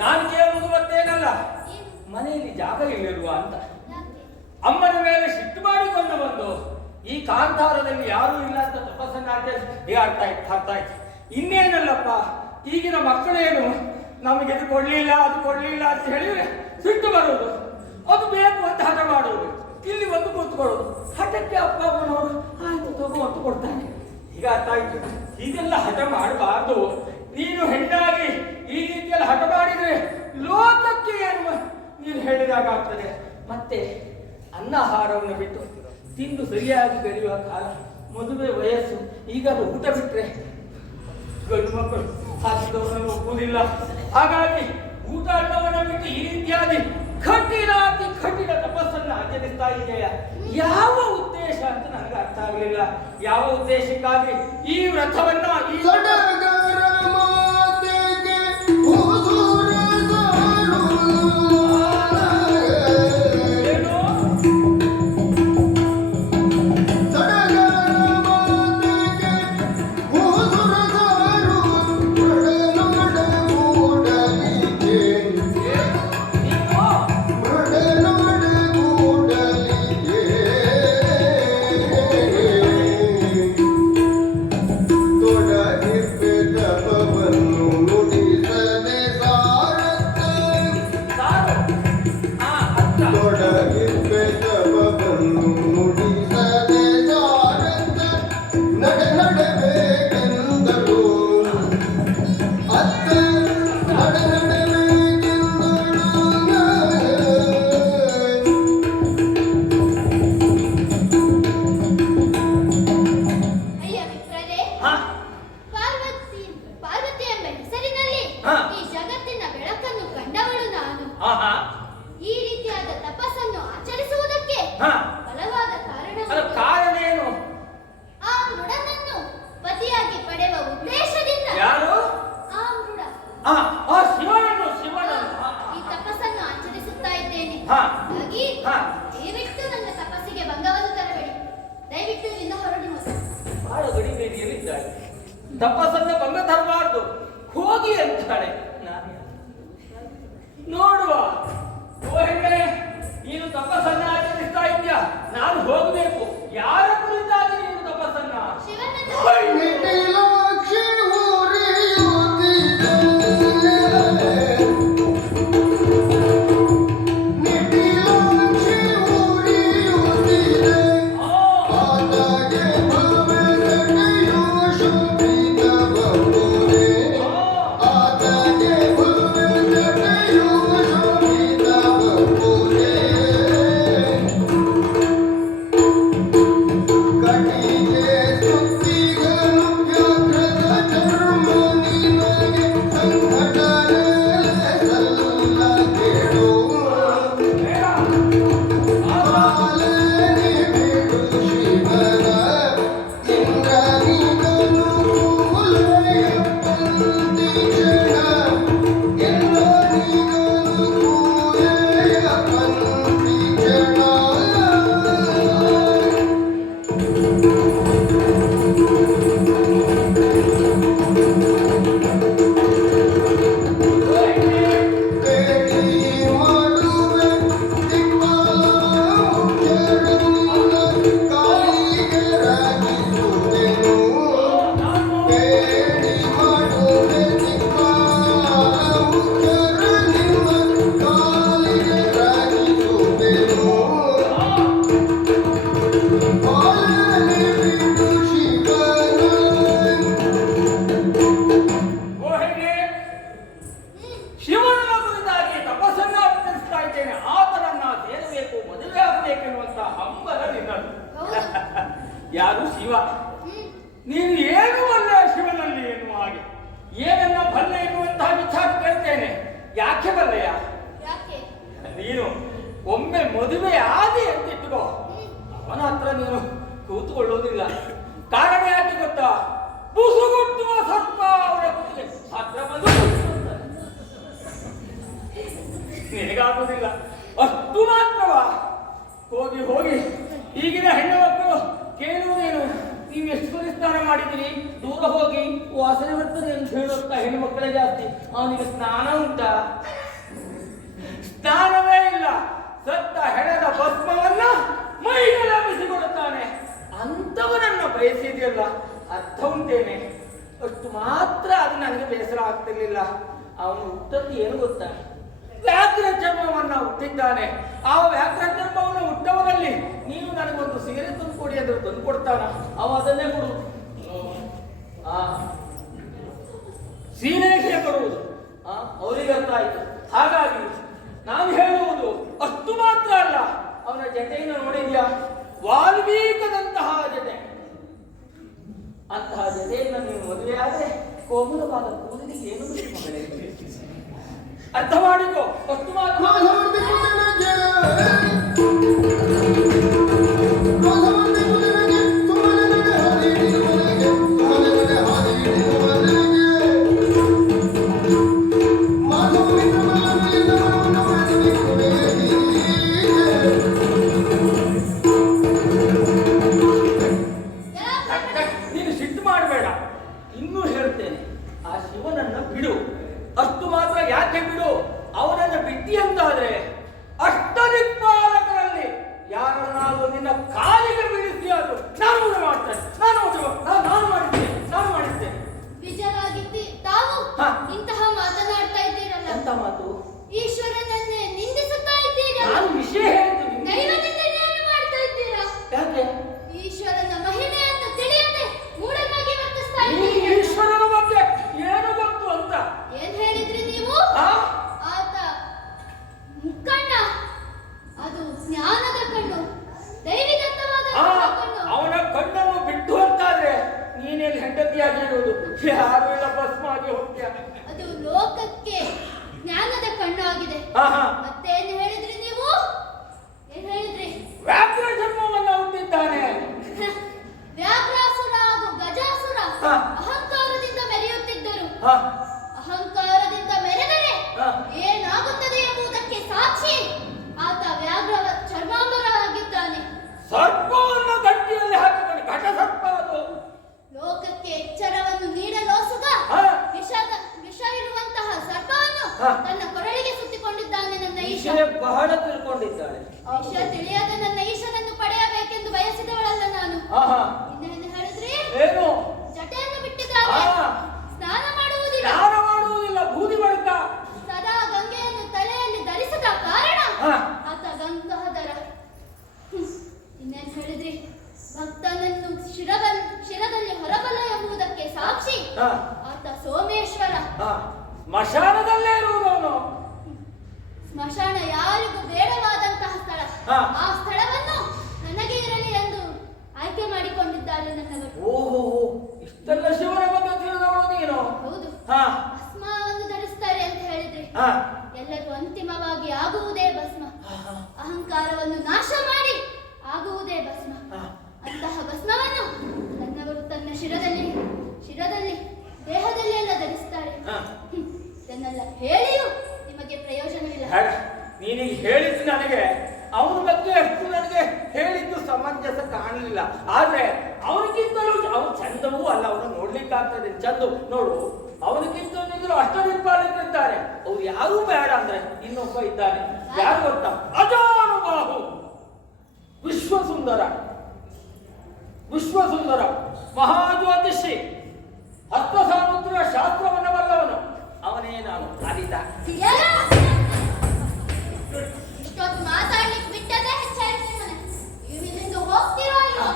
ನಾನು ಕೇಳುವುದು ಮತ್ತೇನಲ್ಲ, ಮನೆಯಲ್ಲಿ ಜಾಗ ಇಲ್ಲಿಲ್ವಾ ಅಂತ. ಅಮ್ಮನ ಮೇಲೆ ಸಿಟ್ಟು ಮಾಡಿಕೊಂಡು ಬಂದು ಈ ಕಾಂತಾರದಲ್ಲಿ ಯಾರೂ ಇಲ್ಲ ಅಂತ ತಪಸ್ಸನ್ನು ಹಾಕ್ತಾ ಇತ್ತು. ಇನ್ನೇನಲ್ಲಪ್ಪ, ಈಗಿನ ಮಕ್ಕಳೇನು ನಮಗೆ ಇದು ಕೊಡ್ಲಿಲ್ಲ ಅದು ಕೊಡ್ಲಿಲ್ಲ ಅಂತ ಹೇಳಿದ್ರೆ ಸಿಟ್ಟು ಬರುವುದು, ಅದು ಬೇಕು ಅಂತ ಹಠ ಮಾಡುವುದು, ಇಲ್ಲಿ ಒಂದು ಕೂತ್ಕೊಳ್ಳೋದು. ಹಠಕ್ಕೆ ಅಪ್ಪ ಅಮ್ಮನವರು ಆಯ್ತು ತಗೋ ಅಂತ ಕೊಡ್ತಾನೆ. ಈಗ ಅರ್ಥ ಆಯ್ತು, ಹೀಗೆಲ್ಲ ಹಠ ಮಾಡಬಾರ್ದು. ನೀನು ಹೆಣ್ಣಾಗಿ ಈ ರೀತಿಯಲ್ಲಿ ಹಠ ಮಾಡಿದ್ರೆ ಲೋಕಕ್ಕೆ ಏನು ನೀನು ಹೇಳಿದಾಗ ಆಗ್ತದೆ. ಮತ್ತೆ ಅನ್ನಾಹಾರವನ್ನು ಬಿಟ್ಟು ತಿಂದು ಸರಿಯಾಗಿ ಬೆಳೆಯುವ ಕಾಲ, ಮದುವೆ ವಯಸ್ಸು. ಈಗ ಅದು ಊಟ ಬಿಟ್ರೆ ಗಂಡು ಮಕ್ಕಳು ಹಾಕಿದವರನ್ನು ಒಪ್ಪುವುದಿಲ್ಲ. ಹಾಗಾಗಿ ಊಟ ಅನ್ನವನ್ನು ಬಿಟ್ಟು ಈ ರೀತಿಯಾಗಿ ಅತಿ ಕಠಿಣ ತಪಸ್ಸನ್ನು ಆಚರಿಸ್ತಾ ಇದೆಯಾ? ಯಾವ ಉದ್ದೇಶ ಅಂತ ನನಗೆ ಅರ್ಥ ಆಗಲಿಲ್ಲ. ಯಾವ ಉದ್ದೇಶಕ್ಕಾಗಿ ಈ ವ್ರತವನ್ನ ಈ ಸಡಗರ ಮಾತೆಗೆ ಹುಸುರ ಸಾರು. ಏನು? ಸಡಗರ ಮಾತೆಗೆ ಹುಸುರ ಸಾರು. ಮೃಡನೊಡ ಮೂಡಲಿಗೆ ನೀನು ಮೃಡನೊಡ ಮೂಡಲಿಗೆ ತೊಡಗಿರ್ಬೆ ತಪವನ್ನು ನುಡಿಸದೆ ಸಾರತ್ತ. ಸಾರು. ಅರ್ಥ. ತೊಡಗಿರ್ಬೆ ತಪವನ್ನು ನುಡಿಸದೆ ಸಾರತ್ತ. ನಡೆಬೇಕೆಂದಳು ಅತ್ತ ನಡೆಬೇಕೆಂದಳು. ಅಯ್ಯ ಮಿತ್ರರೇ, ಹಾ ಪಾರ್ವತಿ ಎಂಬ ಹೆಸರಿನಲ್ಲಿ ಹಾ. ಈ ಜಗತ್ತಿನ ಬೆಳಕನ್ನು ಕಂಡವಳು ನಾನು. ಹಾ ಈ ರೀತಿಯಾದ ತಪಸ್ಸನ್ನು ಆಚರಿಸುವುದಕ್ಕೆ ಹಾ ಬಲವಾದ ಅದರ ಕಾರಣವನ್ನು ಕಾರಣ ಏನು? ಆ ಮೃಡನನ್ನು ಪತಿಯಾಗಿ ಪಡೆಯುವ ಉದ್ದೇಶದಿಂದ ಯಾರು? ಆ ಮೃಡ ಶಿವನನ್ನು ಈ ತಪಸ್ಸನ್ನು ಆಚರಿಸುತ್ತಾ ಇದ್ದೇನೆ. ಹಾ. ಹಾಗಾಗಿ ಹಾ. ದಯವಿಟ್ಟು ನನ್ನ ತಪಸ್ಸಿಗೆ ಭಂಗವನ್ನು ತರಬೇಡಿ. ದಯವಿಟ್ಟು ಇಲ್ಲಿಂದ ಹೊರಡಿ ಹೋಗಿ. ಬಹಳ ಗಡಿಬೇಡಿಯಲ್ಲಿದ್ದಾರೆ. ತಪಸ್ಸನ್ನು ಭಂಗ ತರಬಾರದು, ಹೋಗಿ ಅಂತಾಳೆ. ನಾನು ನೋಡುವ ಹೆಣ್ಣೆ, ನೀನು ತಪಸ್ಸನ್ನ ಆಚರಿಸ್ತಾ ಇದೆಯಾ? ನಾನು ಹೋಗಬೇಕು. ಯಾರ ಕುರಿತಾಗಿ ನೀನು ತಪಸ್ಸನ್ನ? ಶಿವನನ್ನು ನಿಟಿಲಾಕ್ಷಿ ಉರಿಯುತ್ತಿದೆ. ನಿಟಿಲಾಕ್ಷಿ ಉರಿಯುತ್ತಿದೆ. ಆತಗೆ ಭವಗಣೆಯು ಶೋಭಿತಬಹುದೇ. ಆತಗೆ ಭವಗಣೆಯು ಶೋಭಿತಬಹುದೇ. ಕಟಿಗೆ ಸುತ್ತಿಗನು ವ್ಯಾಘ್ರದ ಚರ್ಮ ನಿನಗೆ ಸಂಘಟನೆ ಸಲ್ಲ ಕೇಳು. ಪಾಲನೆ ಬಿಡು ಶಿವನ ಇಂದ್ರನಿಗನು ಕೂಲೆಯ ಪಂಥಿ ಜನ. ಇಂದ್ರನಿಗನು ಕೂಲೆಯ ಪಂಥಿ ಜನ. ಬೇಡಿ ಮಾಡುವೆ ದಿಕ್ಪಾಲ ಮುಖ್ಯರನ್ನ ಕಾಲಿಗೆ ರಾಗಿಸುವೆನು. ಬೇಡಿ ಮಾಡುವೆ ದಿಕ್ಪಾಲ ಮುಖ್ಯರನ್ನ ಕಾಲಿಗೆ ರಾಗಿಸುವೆನು. ಪಾಲನೆ ಬಿಡು ಶಿವನ. ಶಿವನ ಕುರಿತಾಗಿ ತಪಸ್ಸನ್ನ ಆಚರಿಸ್ತಾ ಇದ್ದೇನೆ. ಆತನನ್ನ ಸೇರಬೇಕು, ಮದುವೆ ಆಗಬೇಕೆನ್ನುವಂತ ಹಂಬಲ ನಿನ್ನದು. ಹೌದು. ಯಾರು? ಶಿವ. ನೀನು ಏನು ಅಲ್ಲ ಶಿವನಲ್ಲಿ ಎನ್ನುವ ಹಾಗೆ. ಏನನ್ನ ಬಲ್ಲೆ ಎನ್ನುವಂತಹ ವಿಚಾರ ಕೇಳ್ತೇನೆ. ಯಾಕೆ ಬಲ್ಲೆಯ? ಯಾಕೆ? ನೀನು ಒಮ್ಮೆ ಮದುವೆ ಆದಿ ಅಂತ ಇಟ್ಟುಕೋ, ಅವನ ಹತ್ರ ನೀನು ಕೂತ್ಕೊಳ್ಳೋದಿಲ್ಲ. ಕಾರಣ ಯಾಕೆ ಗೊತ್ತಾ? ಬುಸುಗುಟ್ಟುವ ಸರ್ಪ ಅವರ ಕುತ್ತಿಗೆ ಹತ್ರ ಬಂದು ನಿನಗಾಗುವುದಿಲ್ಲ. ಅಷ್ಟು ಮಾತ್ರವಾ? ಹೋಗಿ ಹೋಗಿ ಈಗಿನ ಹೆಣ್ಣು ಮಕ್ಕಳು ಕೇಳುವುದೇನು? ನೀವು ಎಷ್ಟು ಪರಿಸ್ನಾನ ಮಾಡಿದ್ದೀರಿ, ದೂರ ಹೋಗಿ ವಾಸನೆ ಬರ್ತದೆ ಅಂತ ಹೇಳುತ್ತಾ ಹೆಣ್ಣು ಮಕ್ಕಳೇ ಜಾಸ್ತಿ. ಅವನಿಗೆ ಸ್ನಾನ ಉಂಟಾ? ಸ್ನಾನವೇ ಇಲ್ಲ. ಸತ್ತ ಹೆಣದ ಭಸ್ಮವನ್ನ ಮೈಗೆ ಲಾಭಿಸಿಕೊಡುತ್ತಾನೆ. ಅಂಥವನನ್ನ ಬಯಸಿದೆಯಲ್ಲ, ಅರ್ಥ ಉಂಟೇನೆ. ಅಷ್ಟು ಮಾತ್ರ ಅದು ನನಗೆ ಬೇಸರ ಆಗ್ತಿರ್ಲಿಲ್ಲ. ಅವನು ಹುಟ್ಟದ್ದು ಏನು ಗೊತ್ತಾ? ವ್ಯಾಘ್ರ ಚರ್ಮವನ್ನ ಹುಟ್ಟಿದ್ದಾನೆ. ಆ ವ್ಯಾಘ್ರ ಚರ್ಮವನ್ನು ಹುಟ್ಟವರಲ್ಲಿ ನೀನು ನನಗೊಂದು ಸೀರೆ ತಂದುಕೊಡಿ ಅಂದ್ರೆ ತಂದು ಕೊಡ್ತಾನ. ಅವ ಅದನ್ನೇ ಕೊಡು. ಸೀರೆಗೆ ಕೊಡುವುದು ಅವರಿಗೆ ಅರ್ಥ ಆಯ್ತು. ಹಾಗಾಗಿ ನಾನು ಹೇಳುವುದು ಅಷ್ಟು ಮಾತ್ರ ಅಲ್ಲ, ಅವನ ಜಟೆಯನ್ನು ನೋಡಿದ್ಯಾ? ವಾಲ್ಮೀಕದಂತಹ ಜಟೆ. ಅಂತಹ ಜಟೆಯನ್ನು ನೀವು ಮದುವೆಯಾದ್ರೆ ಕೋಮಲವಾದ ಕೂದಲಿಗೆ ಏನು ಬೇಕು ಮಗಳೇ? ಅರ್ಥ ಮಾಡಿಕೋ. ಅಷ್ಟು ಮಾತ್ರ ನೀನು ಸಿಟ್ಟು ಮಾಡಬೇಡ. ಇನ್ನೂ ಹೇಳ್ತೇನೆ, ಆ ಶಿವನನ್ನ ಬಿಡು. ಅಷ್ಟು ಮಾತ್ರ ಯಾಕೆ ಬಿಡು? ಅವನನ್ನು ಬಿಟ್ಟಿ ಅಂತಾದ್ರೆ ಅಷ್ಟದಿಕ್ಪಾಲಕರಲ್ಲಿ ಯಾರನ್ನಾದ್ರೂ ನಿನ್ನ ಕಾಲಿಗೆ ಬೀಳಿಸಿ ಅದು ನಾನು ಮಾಡ್ತೇನೆ. ನಾನು ಮಾಡಿದ್ದೇನೆ. ವಿಜಯರಾಗಿದ್ದಿ ತಾವು ಇಂತಹ ಮಾತನಾಡ್ತಾ ಇದ್ದೀರಲ್ಲ. ಎಂತ ಮಾತು? ಈಶ್ವರನನ್ನೇ ನಿಂದಿಸುತ್ತಾ ಇದ್ದೀರಾ. ನಾನು ವಿಷಯ ಹೇಳ್ತೀನಿ. ದೈವನಿಂದನೆಯನ್ನು ಮಾಡ್ತಾ ಇದ್ದೀರಾ. ಯಾಕೆ? ಈಶ್ವರನ ಮಹಿಮೆ ಅಂತ ತಿಳಿಯದೆ ಮೂಢನಾಗಿ ವರ್ತಿಸ್ತಾ ಈ ಇದ್ದೀರಾ. ಈಶ್ವರನ ಬಗ್ಗೆ ಏನು ಗೊತ್ತು ಅಂತ ಏನ್ ಹೇಳಿದ್ರಿ ನೀವು? ಆತ ಮುಕ್ಕಣ್ಣ, ಅದು ಜ್ಞಾನದ ಕಣ್ಣು, ದೈವಿದತ್ತವಾದ ಕಣ್ಣು. ಅವನ ಕಣ್ಣನ್ನು ಬಿಟ್ಟು ಅಂತಾದ್ರೆ ನೀನೇನು ಹೆಂಡತಿಯಾಗಿರುವುದು? ಯಾರು ಇಲ್ಲ, ಭಸ್ಮ ಆಗಿ ಹೋಗ್ತೀಯ. ಅದು ಲೋಕಕ್ಕೆ ಜ್ಞಾನದ ಕಣ್ಣು ಆಗಿದೆ. ಮತ್ತೇನು ಹೇಳಿದ್ರಿ ನೀವು? ಏನ್ ಹೇಳಿದ್ರಿ? ವ್ಯಾಘ್ರ ಜನ್ಮವನ್ನು ಹುಟ್ಟಿದ್ದಾನೆ. ವ್ಯಾಘ್ರಾಸುರ ಹಾಗೂ ಗಜಾಸುರ ಅಹಂಕಾರದಿಂದ ಮೆರೆಯುತ್ತಿದ್ದರು. ಅಹಂಕಾರದಿಂದ ಮೆರೆದರೆ ಏನಾಗುತ್ತದೆ ಎಂಬುದಕ್ಕೆ ಸಾಕ್ಷಿ ಆತ ವ್ಯಾಘ್ರ ಚರ್ಮಾಂಬರಾಗಿದ್ದಾನೆ. ಸರ್ಪವನ್ನು ಗಟ್ಟಿಯಲ್ಲಿ ಹಾಕಿಕೊಂಡು ಘಟ ಸರ್ಪ ಅದು. ಲೋಕಕ್ಕೆ ಎಚ್ಚರವನ್ನು ನೀಡಲೋಸುಗ ವಿಷ ಇರುವಂತಹ ಸರ್ಪವನ್ನು ತನ್ನ ಕೊರಳಿಗೆ ಸುತ್ತಿಕೊಂಡಿದ್ದಾನೆ ನನ್ನ ಈಶ. ಬಹಳ ತಿಳ್ಕೊಂಡಿದ್ದಾಳೆ. ವಿಷಯ ತಿಳಿಯದ ನನ್ನ ಈಶನನ್ನು ಪಡೆಯಬೇಕೆಂದು ಬಯಸಿದವಳಲ್ಲ ನಾನು. ಇನ್ನೇನು ಹೇಳಿದ್ರಿ? ಏನು? ಜಟೆಯನ್ನು ಬಿಟ್ಟಿದ್ದಾನೆ. ಸ್ನಾನ ಮಾಡುವುದಿಲ್ಲ. ಬೂದಿ ಬಳಿಕ ಸದಾ ಗಂಗೆಯನ್ನು ತಲೆಯಲ್ಲಿ ಧರಿಸದ ಕಾರಣ ಆತ ಗಂಗಾಧರ. ಇನ್ನೇನು ಹೇಳಿದ್ರಿ? ಭಕ್ತನನ್ನು ಶಿರದಲ್ಲಿ ಹೊರಬಲ ಎಂಬುದಕ್ಕೆ ಸಾಕ್ಷಿ ಆತ ಸೋಮೇಶ್ವರ. ಸ್ಮಶಾನದಲ್ಲೇ ಇರುವವನು. ಸ್ಮಶಾನ ಯಾರಿಗೂ ಬೇಡವಾದಂತಹ ಸ್ಥಳ. ಆ ಸ್ಥಳವನ್ನು ನನಗೆ ಇರಲಿ ಎಂದು ಆಯ್ಕೆ ಮಾಡಿಕೊಂಡಿದ್ದಾರೆ ನನ್ನವರು. ಓಹೋ, ಇಷ್ಟೆಲ್ಲ ಶಿವನ ಬಗ್ಗೆ ತಿಳಿದವಳು ನೀನು. ಹೌದು. ಭಸ್ಮವನ್ನು ಧರಿಸ್ತಾರೆ ಅಂತ ಹೇಳಿದ್ರಿ. ಎಲ್ಲರೂ ಅಂತಿಮವಾಗಿ ಆಗುವುದೇ ಭಸ್ಮ. ಅಹಂಕಾರವನ್ನು ನಾಶ ಮಾಡಿ ಆಗುವುದೇ ಭಸ್ಮ. ಅಂತಹ ಭಸ್ಮವನ್ನು ನನ್ನವರು ತನ್ನ ಶಿರದಲ್ಲಿ ದೇಹದಲ್ಲಿ ಎಲ್ಲ ಧರಿಸ್ತಾರೆ. ಇದನ್ನೆಲ್ಲ ಹೇಳಿಯೂ ನಿಮಗೆ ಪ್ರಯೋಜನವಿಲ್ಲ. ನೀನೀಗ ಹೇಳಿದ್ದು ನನಗೆ ಅವನ ಬಗ್ಗೆ ಅಷ್ಟು ನನಗೆ ಹೇಳಿದ್ದು ಸಮಂಜಸ ಕಾಣಲಿಲ್ಲ. ಆದ್ರೆ ಅವನಿಗಿಂತಲೂ ಅವನು ಚಂದವೂ ಅಲ್ಲ, ಅವನು ನೋಡ್ಲಿಕ್ಕಾಗ್ತದೆ. ಚಂದ ನೋಡು, ಅವನಿಗಿಂತಲೂ ಅಷ್ಟದಿಕ್ಪಾಲಕರಿದ್ದಾರೆ. ಅವ್ರು ಯಾರೂ ಬೇಡ ಅಂದ್ರೆ ಇನ್ನೊಬ್ಬ ಇದ್ದಾನೆ. ಯಾರು ಗೊತ್ತಾ? ಅಜಾನುಬಾಹು, ವಿಶ್ವಸುಂದರ ಮಹಾಜ್ಯೋತಿಷಿ, ಹಸ್ತಸಾಮುದ್ರ ಶಾಸ್ತ್ರವನ್ನು ಬಲ್ಲವನು. ಅವನೇ ನಾನು ಆದಿತ. ಇಷ್ಟೊತ್ತು ಮಾತಾಡ್ಲಿಕ್ಕೆ ಬಿಟ್ಟದೇ ಹೆಚ್ಚಾಯ್ತು. ಇಲ್ಲಿಂದ ಹೋಗ್ತಿರೋ ಇಲ್ವೋ?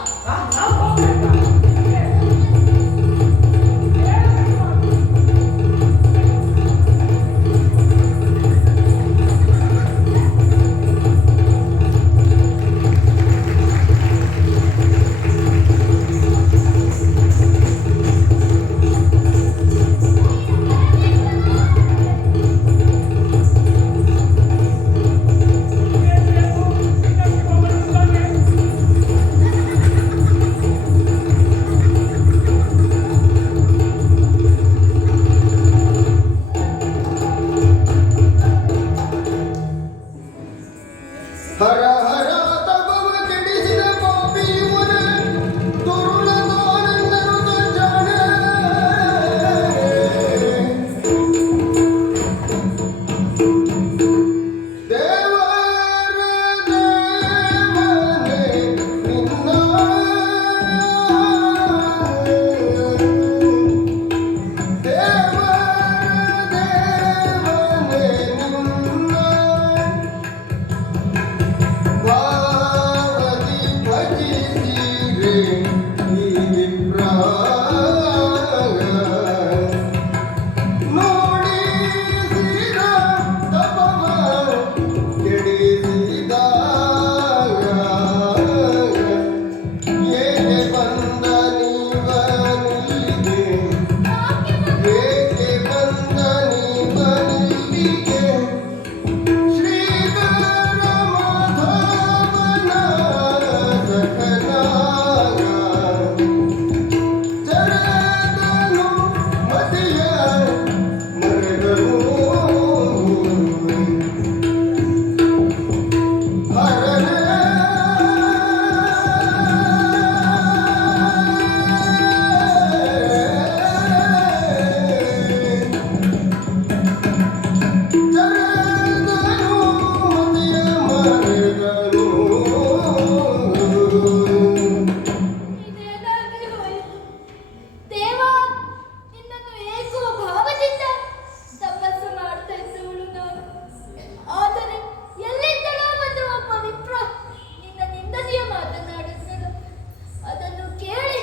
ಹರ ಹರ ತಪವ ಕೆಡಿಸಿದ ಪಾಪಿ ಇವನ ತರುಣದಾನೆಂದರು ಜಾಣೆ. ದೇವರ ದೇವನೇ ನಿನ್ನ ಭಾರತಿ ಭಜಿಸಿರೆ ಈ ವಿಪ್ರ ನೋಡಿಸಿದ ತಪ ಬಂದ ನೀವನಿಲ್ಲಿಗೆ ಏಕೆ ಬಂದ ನೀವನಿಲ್ಲಿಗೆ ಶ್ರೀಕರ ಮಾಧವನ ಸಖನಾಗ ಜರದನು ಮತಿಯ ಮರೆದನು ಹರನೇ ಇದೇನಾಗಿ ಹೋಯಿತು? ದೇವ, ನಿನ್ನನ್ನು ಏಕೋ ಭಾವದಿಂದ ತಪಸ್ಸು ಮಾಡ್ತಾ ಇದ್ದವಳು ನಾನು. ಆದರೆ ಎಲ್ಲಿದ್ದಳೋ ಒಂದು ಒಬ್ಬ ವಿಪ್ರ ನಿನ್ನ ನಿಂದನೆಯ ಮಾತನಾಡಿದ್ದಳು. ಅದನ್ನು ಕೇಳಿ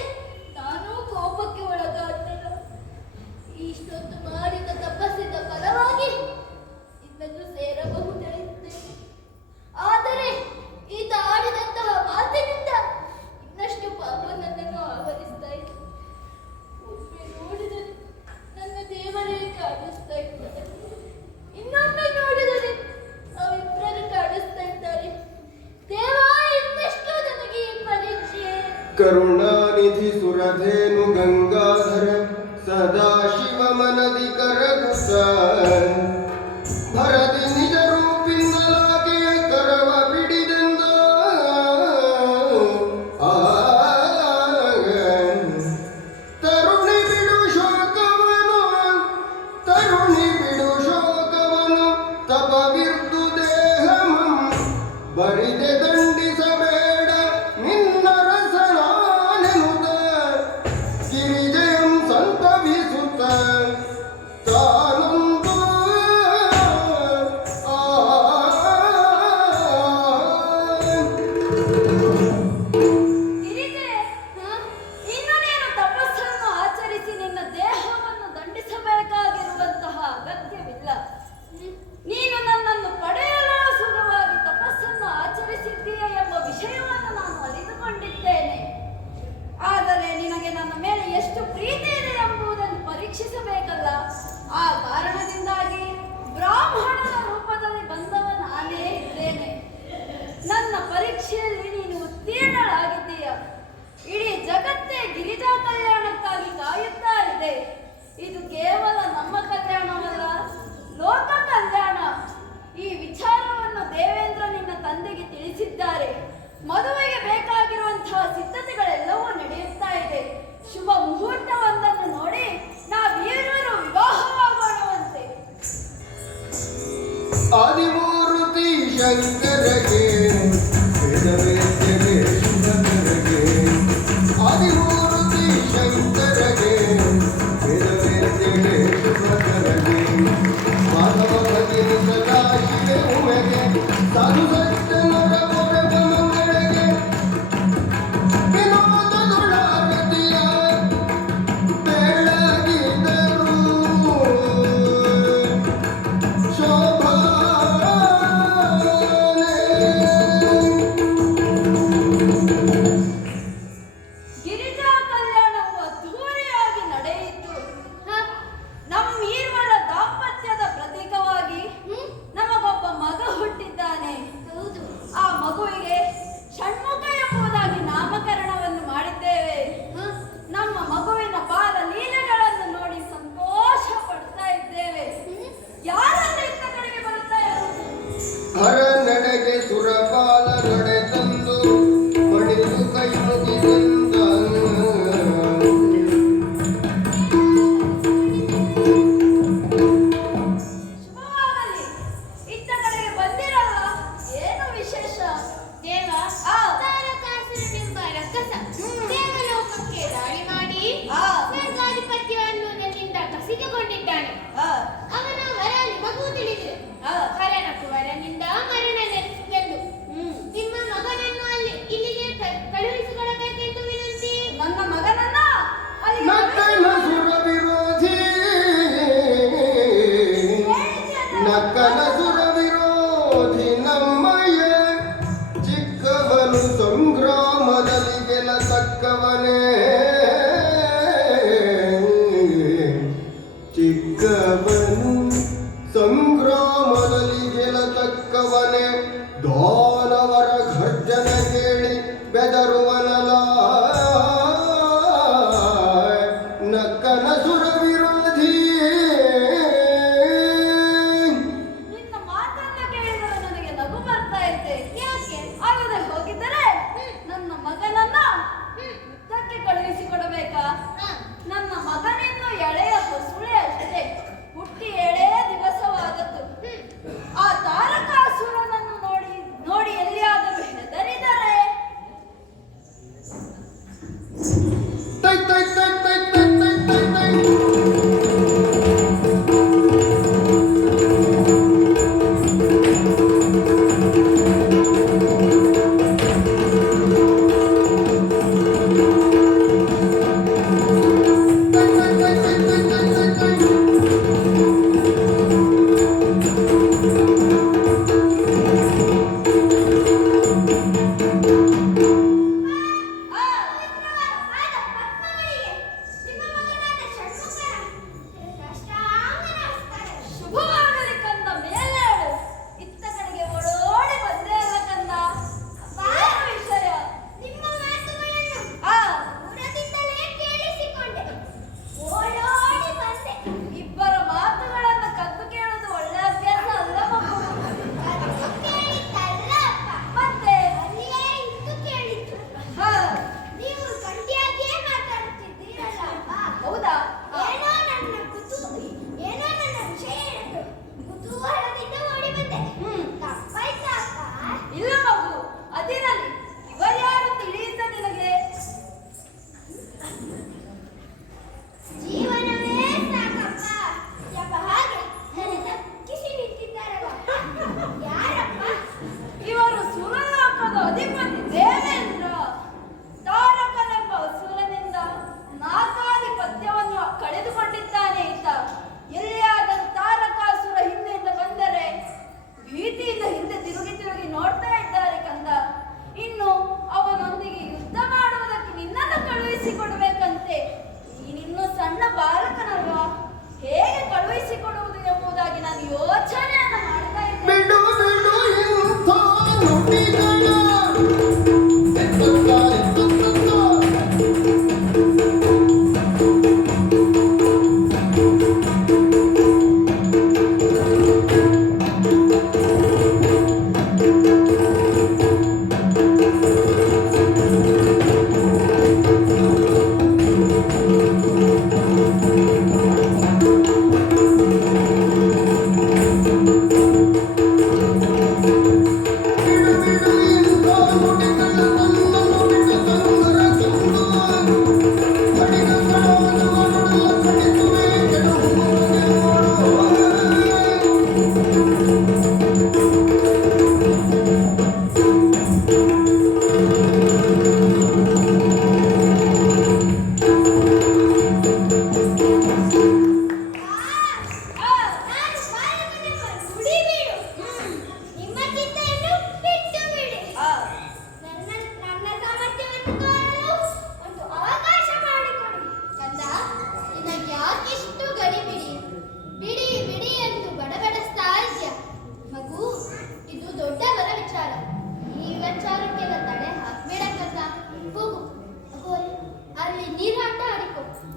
ನಾನೂ ಕೋಪಕ್ಕೆ ಒಳಗಾದಳು. ಇಷ್ಟೊಂದು ಮಾಡಿದ ತಪಸ್ಸಿನ ಫಲವಾಗಿ ನಿನ್ನನ್ನು ಸೇರಬಹುದೇ ಇದ್ದೆ. ಆದರೆ ಈತ ಆಡಿದಂತಹ ಮಾತಿನಿಂದ ಇನ್ನಷ್ಟು ಪಾಪ ನನ್ನನ್ನು ಆವರಿಸ್ತಾ ಇತ್ತು. ಒಮ್ಮೆ ನೋಡಿದರೆ ನನ್ನ ದೇವರೇ ಕಾಣಿಸ್ತಾ ಇದ್ದಾರೆ, ಇನ್ನೊಮ್ಮೆ ನೋಡಿದರೆ ಅವಿಬ್ಬರು ಕಾಣಿಸ್ತಾ ಇದ್ದಾರೆ. ದೇವ, ಇನ್ನೆಷ್ಟು ನನಗೆ ಈ ಪರೀಕ್ಷೆ? ಕರುಣಾನಿಧಿ ಸುರಧೇನು ಗಂಗಾಧರ ಸದಾಶಿವ ಮನದಿ ಕರಗುತ್ತ ಭರದಿ ನಿಜ ರೂಪಿಂದಲಾಕೆಯ ಕರವ ಬಿಡಿದೆಂದ ತರುಣಿ ಬಿಡು ಶೋಕವನು ತರುಣಿ ಬಿಡು ಶೋಕವನು ತಪವಿರ್ದು ದೇಹಮಂ ಬರಿದೆ ದಂಡಿಸಬೇಡ ನಿನ್ನ ರಸನಾನೆನುತ ಗಿರಿಜಯಂ ಸಂತವಿಸುತ್ತ ತಾನೊಂದು ಗಿರಿಜೆ, ಇನ್ನು ನೀನು ತಪಸ್ಸನ್ನು ಆಚರಿಸಿ ನಿನ್ನ ದೇಹವನ್ನು ದಂಡಿಸಬೇಕಾಗಿರುವಂತಹ ಅಗತ್ಯವಿಲ್ಲ. ನೀನು ನನ್ನನ್ನು ಪಡೆಯಲು ಸುಲಭವಾಗಿ ತಪಸ್ಸನ್ನು ಆಚರಿಸಿದ್ದೀಯ ಎಂಬ ವಿಷಯವನ್ನು ನಾನು ಅರಿತುಕೊಂಡಿದ್ದೇನೆ. ಆದರೆ ನಿನಗೆ ನನ್ನ ಮೇಲೆ ಎಷ್ಟು ಪ್ರೀತಿ ಇದೆ ಎಂಬುದನ್ನು ಪರೀಕ್ಷಿಸಬೇಕಲ್ಲ. ಆ ಕಾರಣದಿಂದಾಗಿ ಬ್ರಾಹ್ಮಣನ ರೂಪದಲ್ಲಿ ಬಂದವ ನಾನೇ ಇದ್ದೇನೆ. ನನ್ನ ಪರೀಕ್ಷೆಯಲ್ಲಿ ನೀನು ಉತ್ತೀರ್ಣಳಾಗಿದ್ದೀಯ. ಇಡೀ ಜಗತ್ತೇ ಗಿರಿಜಾ ಕಲ್ಯಾಣಕ್ಕಾಗಿ ಕಾಯುತ್ತಾ ಇದೆ. ಇದು ಕೇವಲ ನಮ್ಮ ಕಲ್ಯಾಣವಲ್ಲ, ಲೋಕ ಕಲ್ಯಾಣ. ಈ ವಿಚಾರವನ್ನು ದೇವೇಂದ್ರ ನಿನ್ನ ತಂದೆಗೆ ತಿಳಿಸಿದ್ದಾರೆ. ಮದುವೆಗೆ ಬೇಕಾಗಿರುವಂತಹ ಸಿದ್ಧತೆಗಳೆಲ್ಲವೂ ನಡೆಯುತ್ತಾ ಇದೆ. ಶುಭ ಮುಹೂರ್ತವೊಂದನ್ನು ನೋಡಿ ನಾವಿಬ್ಬರು ವಿವಾಹವಾಗೋಣವಂತೆ. ಆದಿಮೂರ್ತಿ ಶಂಕರಗೆ ವೇದವೇದ್ಯಗೆ ಶುಭಕರಗೆ ಆದಿಮೂರ್ತಿ ಶಂಕರಗೆ ವೇದವೇದ್ಯಗೆ ಶುಭಕರಗೆ ಮಾಧವ ಭಗಿನಿ ಸದಾಶಿವೆ ಉಮೆಗೆ ಸಾಧು ಸಜ್ಜನರ ಪೊರೆವ ಮಂಗಳೆಗೆ ವಿನೋದದ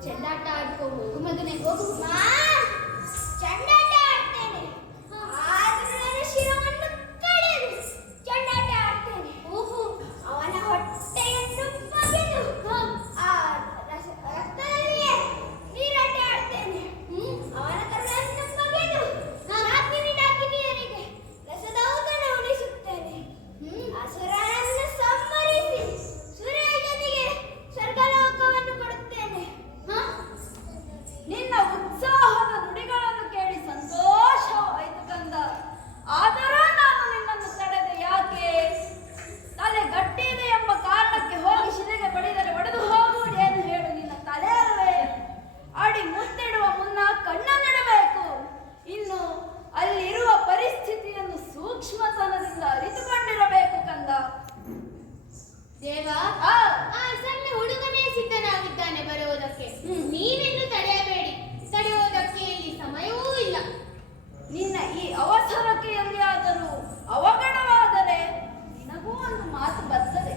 ಚೆಂಡಾಟ ಆಡ್ಕೋ ಹೋಗು ಮಗನೇ ಹೋಗು. ಚೆಂಡಾಟ ಆಡ್ತೇನೆ ಆದ್ರೆ ನನ್ನ ಶಿರವನ್ನು ಕಡೆದು ಚೆಂಡಾಟ ಆಡ್ತೇನೆ. ಅವನ ಹೊಟ್ಟೆಯನ್ನು ಬಗೆದು ಆ ರಕ್ತದಲ್ಲಿಯೇ ನೀರಾಟ ಆಡ್ತೇನೆ. ಅವನ ಕರುಳನ್ನು ಬಗೆದು ಡಾಕಿನಿಯರಿಗೆ ರಸದೌತಣ ಉಳಿಸುತ್ತೇನೆ. ಅಸುರನನ್ನು ಸಂಹರಿಸಿ ಸುರೇಶನಿಗೆ ಸ್ವರ್ಗಲೋಕವನ್ನು ಕೊಡುತ್ತೇನೆ. ನಿನ್ನ ಉತ್ಸಾಹದ ನುಡಿಗಳನ್ನು ಕೇಳಿ ಸಂತೋಷವಾಯಿತು ಕಂದ. ಆದರೂ ನಾನು ನಿನ್ನನ್ನು ತಡೆದೆ ಯಾಕೆ? ತಲೆ ಗಟ್ಟಿದೆ ಎಂಬ ಕಾರಣಕ್ಕೆ ಹೋಗಿ ಶಿಲೆಗೆ ಬಡಿದರೆ ಒಡೆದು ಹೋಗುವುದೇನು ಹೇಳು? ನಿನ್ನ ತಲೆ ಅಲ್ಲವೇ? ಅಡಿ ಮುತ್ತಿಡುವ ಮುನ್ನ ಕಣ್ಣನ್ನಿಡಬೇಕು. ಇನ್ನು ಅಲ್ಲಿರುವ ಪರಿಸ್ಥಿತಿಯನ್ನು ಸೂಕ್ಷ್ಮತನದಿಂದ ಅರಿತುಕೊಂಡಿರಬೇಕು ಕಂದ. ದೇವ ಆ ಸಣ್ಣ ಹುಡುಗನೇ ಸಿದ್ಧನಾಗಿದ್ದಾನೆ ಬರುವುದಕ್ಕೆ. ನೀವೆನ್ನು ತಡೆಯಬೇಡಿ. ತಡೆಯುವುದಕ್ಕೆ ಇಲ್ಲಿ ಸಮಯವೂ ಇಲ್ಲ. ನಿನ್ನ ಈ ಅವಸರಕ್ಕೆ ಎಲ್ಲಿಯಾದರೂ ಅವಘಡವಾದರೆ ನಿನಗೂ ಒಂದು ಮಾತು ಬರ್ತದೆ.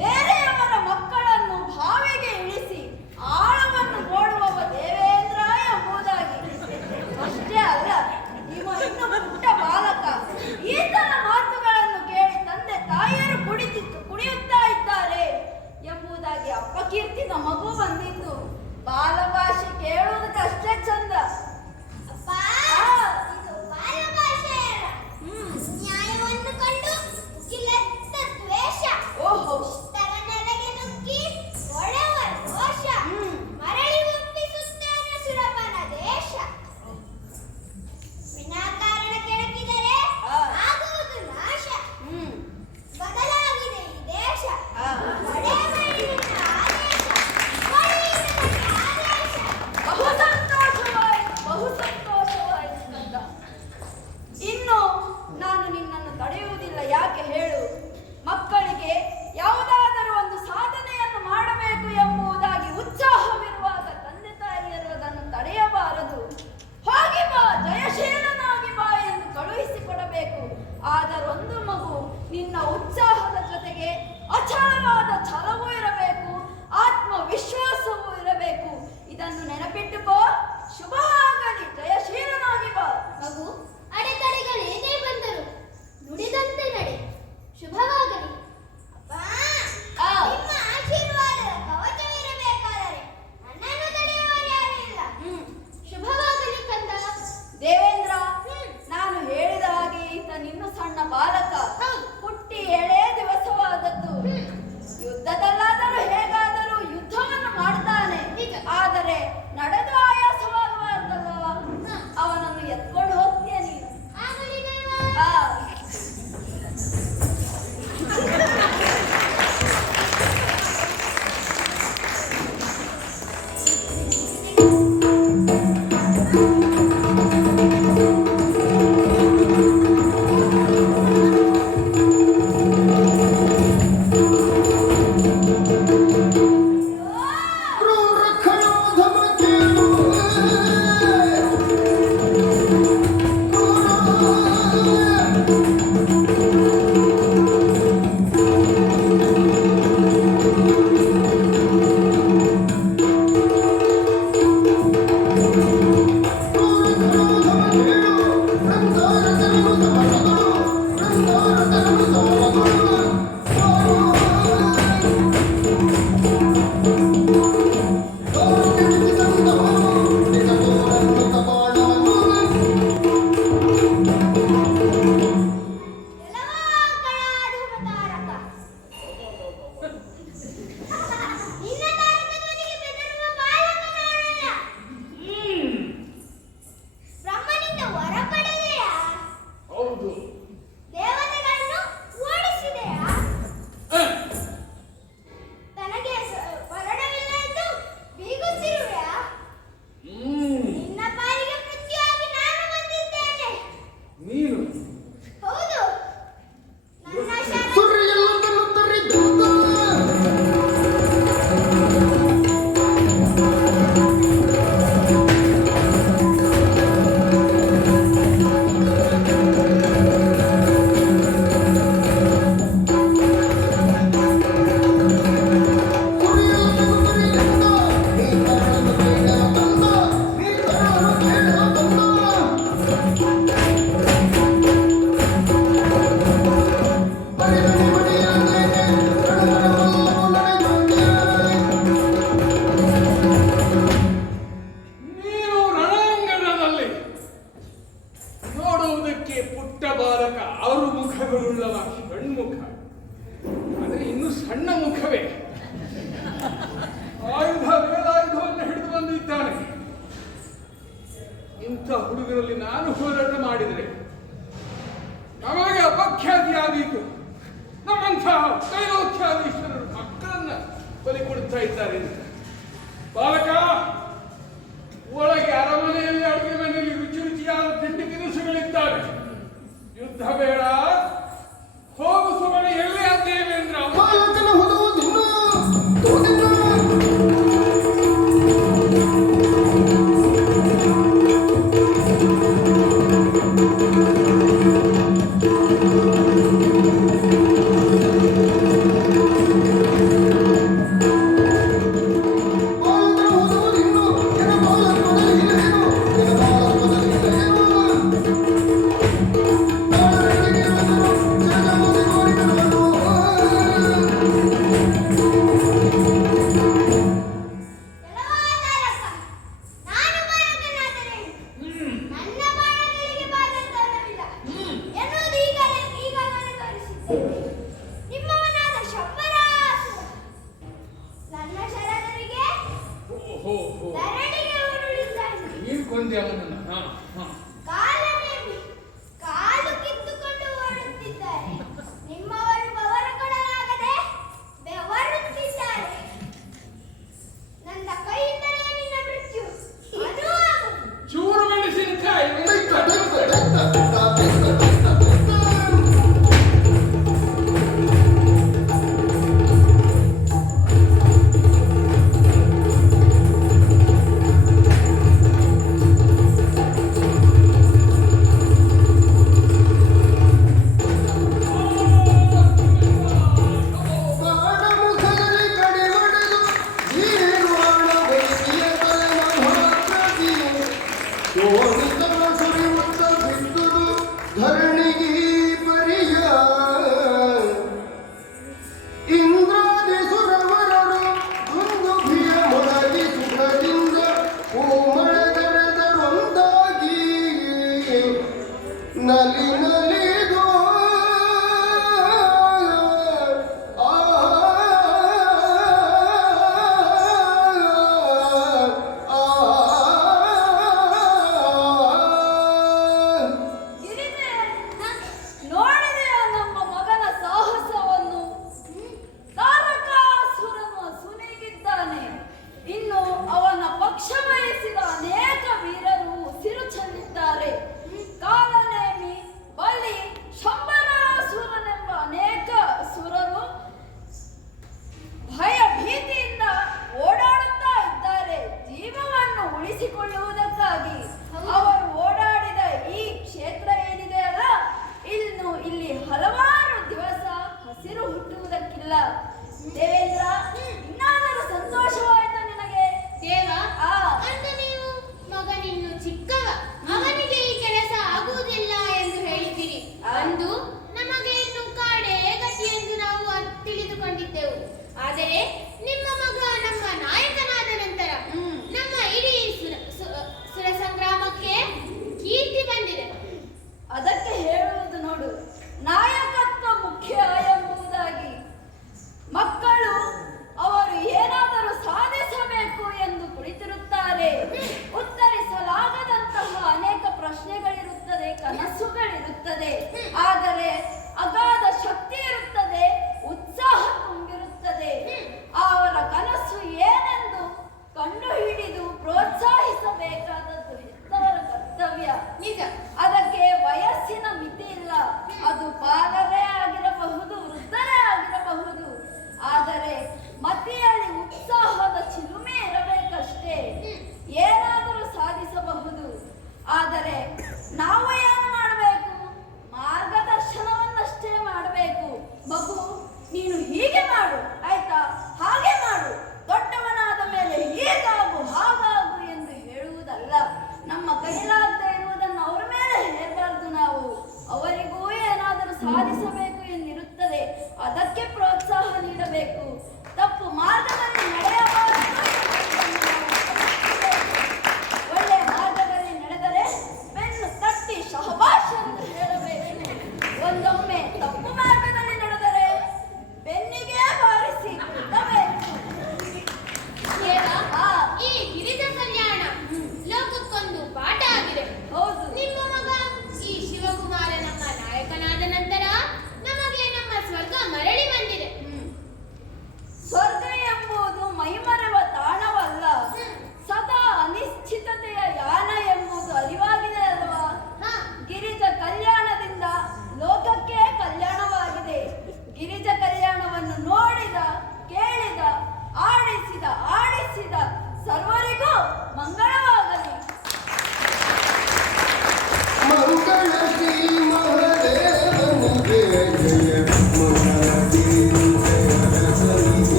ಬೇರೆಯವರ ಮಕ್ಕಳನ್ನು ಬಾವಿಗೆ ಇಳಿಸಿ ಆಳವನ್ನು ನೋಡುವವ ದೇವೇಂದ್ರ ಎಂಬುದಾಗಿ. ಅಷ್ಟೇ ಅಲ್ಲ, ಇವ ಇನ್ನು ಪುಟ್ಟ ಬಾಲಕ. ಈತನ ಮಾತುಗಳನ್ನು ಕೇಳಿ ತಂದೆ ತಾಯಿಯರು ಕುಡಿಯುತ್ತಾ ಇದ್ದಾರೆ ಎಂಬುದಾಗಿ ಅಪಕೀರ್ತಿನ ಮಗು ಬಂದಿದ್ದು. ಬಾಲಭಾಷೆ ಕೇಳುವುದಕ್ಕೆ ಅಷ್ಟೇ ಚಂದ. ಅಪ್ಪ, ಇದು ಬಾಲಭಾಷೆ ಅಲ್ಲ. ನ್ಯಾಯವನ್ನು ಕಂಡು ಜಿಲೆತ್ತ ದ್ವೇಷ. ಓಹೋ, ಇಷ್ಟರ ನೆಲೆಗೆ ನುಗ್ಗಿ ಒಡೆವ ರೋಷ. ಮರಳಿ ಒಪ್ಪಿಸುತ್ತೇನೆ ಸುರಪನ ದೇಶ. ವಿನಾಕಾರಣ ಕೆಣಕಿದರೆ ಆಗುವುದು ನಾಶ. ಬದಲಾಗಿದೆ ಈ ದೇಶ. ಪಡೆಯಬೇಡಿ ನನ್ನ ಆದೇಶ. ಪಡೆಯಿರಿ ನನ್ನ ಆದೇಶ. ಬಹು ಸಂತೋಷವಾಯಿತು. ಅದರಲ್ಲಿ ನಾನು ಹೋರಾಟ ಮಾಡಿದರೆ ನಮಗೆ ಅಪಖ್ಯಾತಿಯಾದೀತು. ನಮ್ಮಂಥ ಕೈಲೋಖ್ಯಾದೀಶ್ವರರು ಮಕ್ಕಳನ್ನ ಬಲಿ ಕೊಡ್ತಾ ಇದ್ದಾರೆ. ಬಾಲಕ, ಒಳಗೆ ಅರಮನೆಯಲ್ಲಿ ಅಡುಗೆ ಮನೆಯಲ್ಲಿ ರುಚಿ ರುಚಿಯಾದ ತಿಂಡಿ ತಿನಿಸುಗಳಿದ್ದಾವೆ. ಯುದ್ಧ ಬೇಡ, ಹೋಗು ಸುಮ್ಮನೆ ಎಲ್ಲೇ ದೇವೇಂದ್ರ. ಬಾಲಕನ ಹುಡುವುದಿನ್ನು ತೋರಿದ್ದು. ನೀನು ಕೊಂದೆ ಅವನನ್ನ.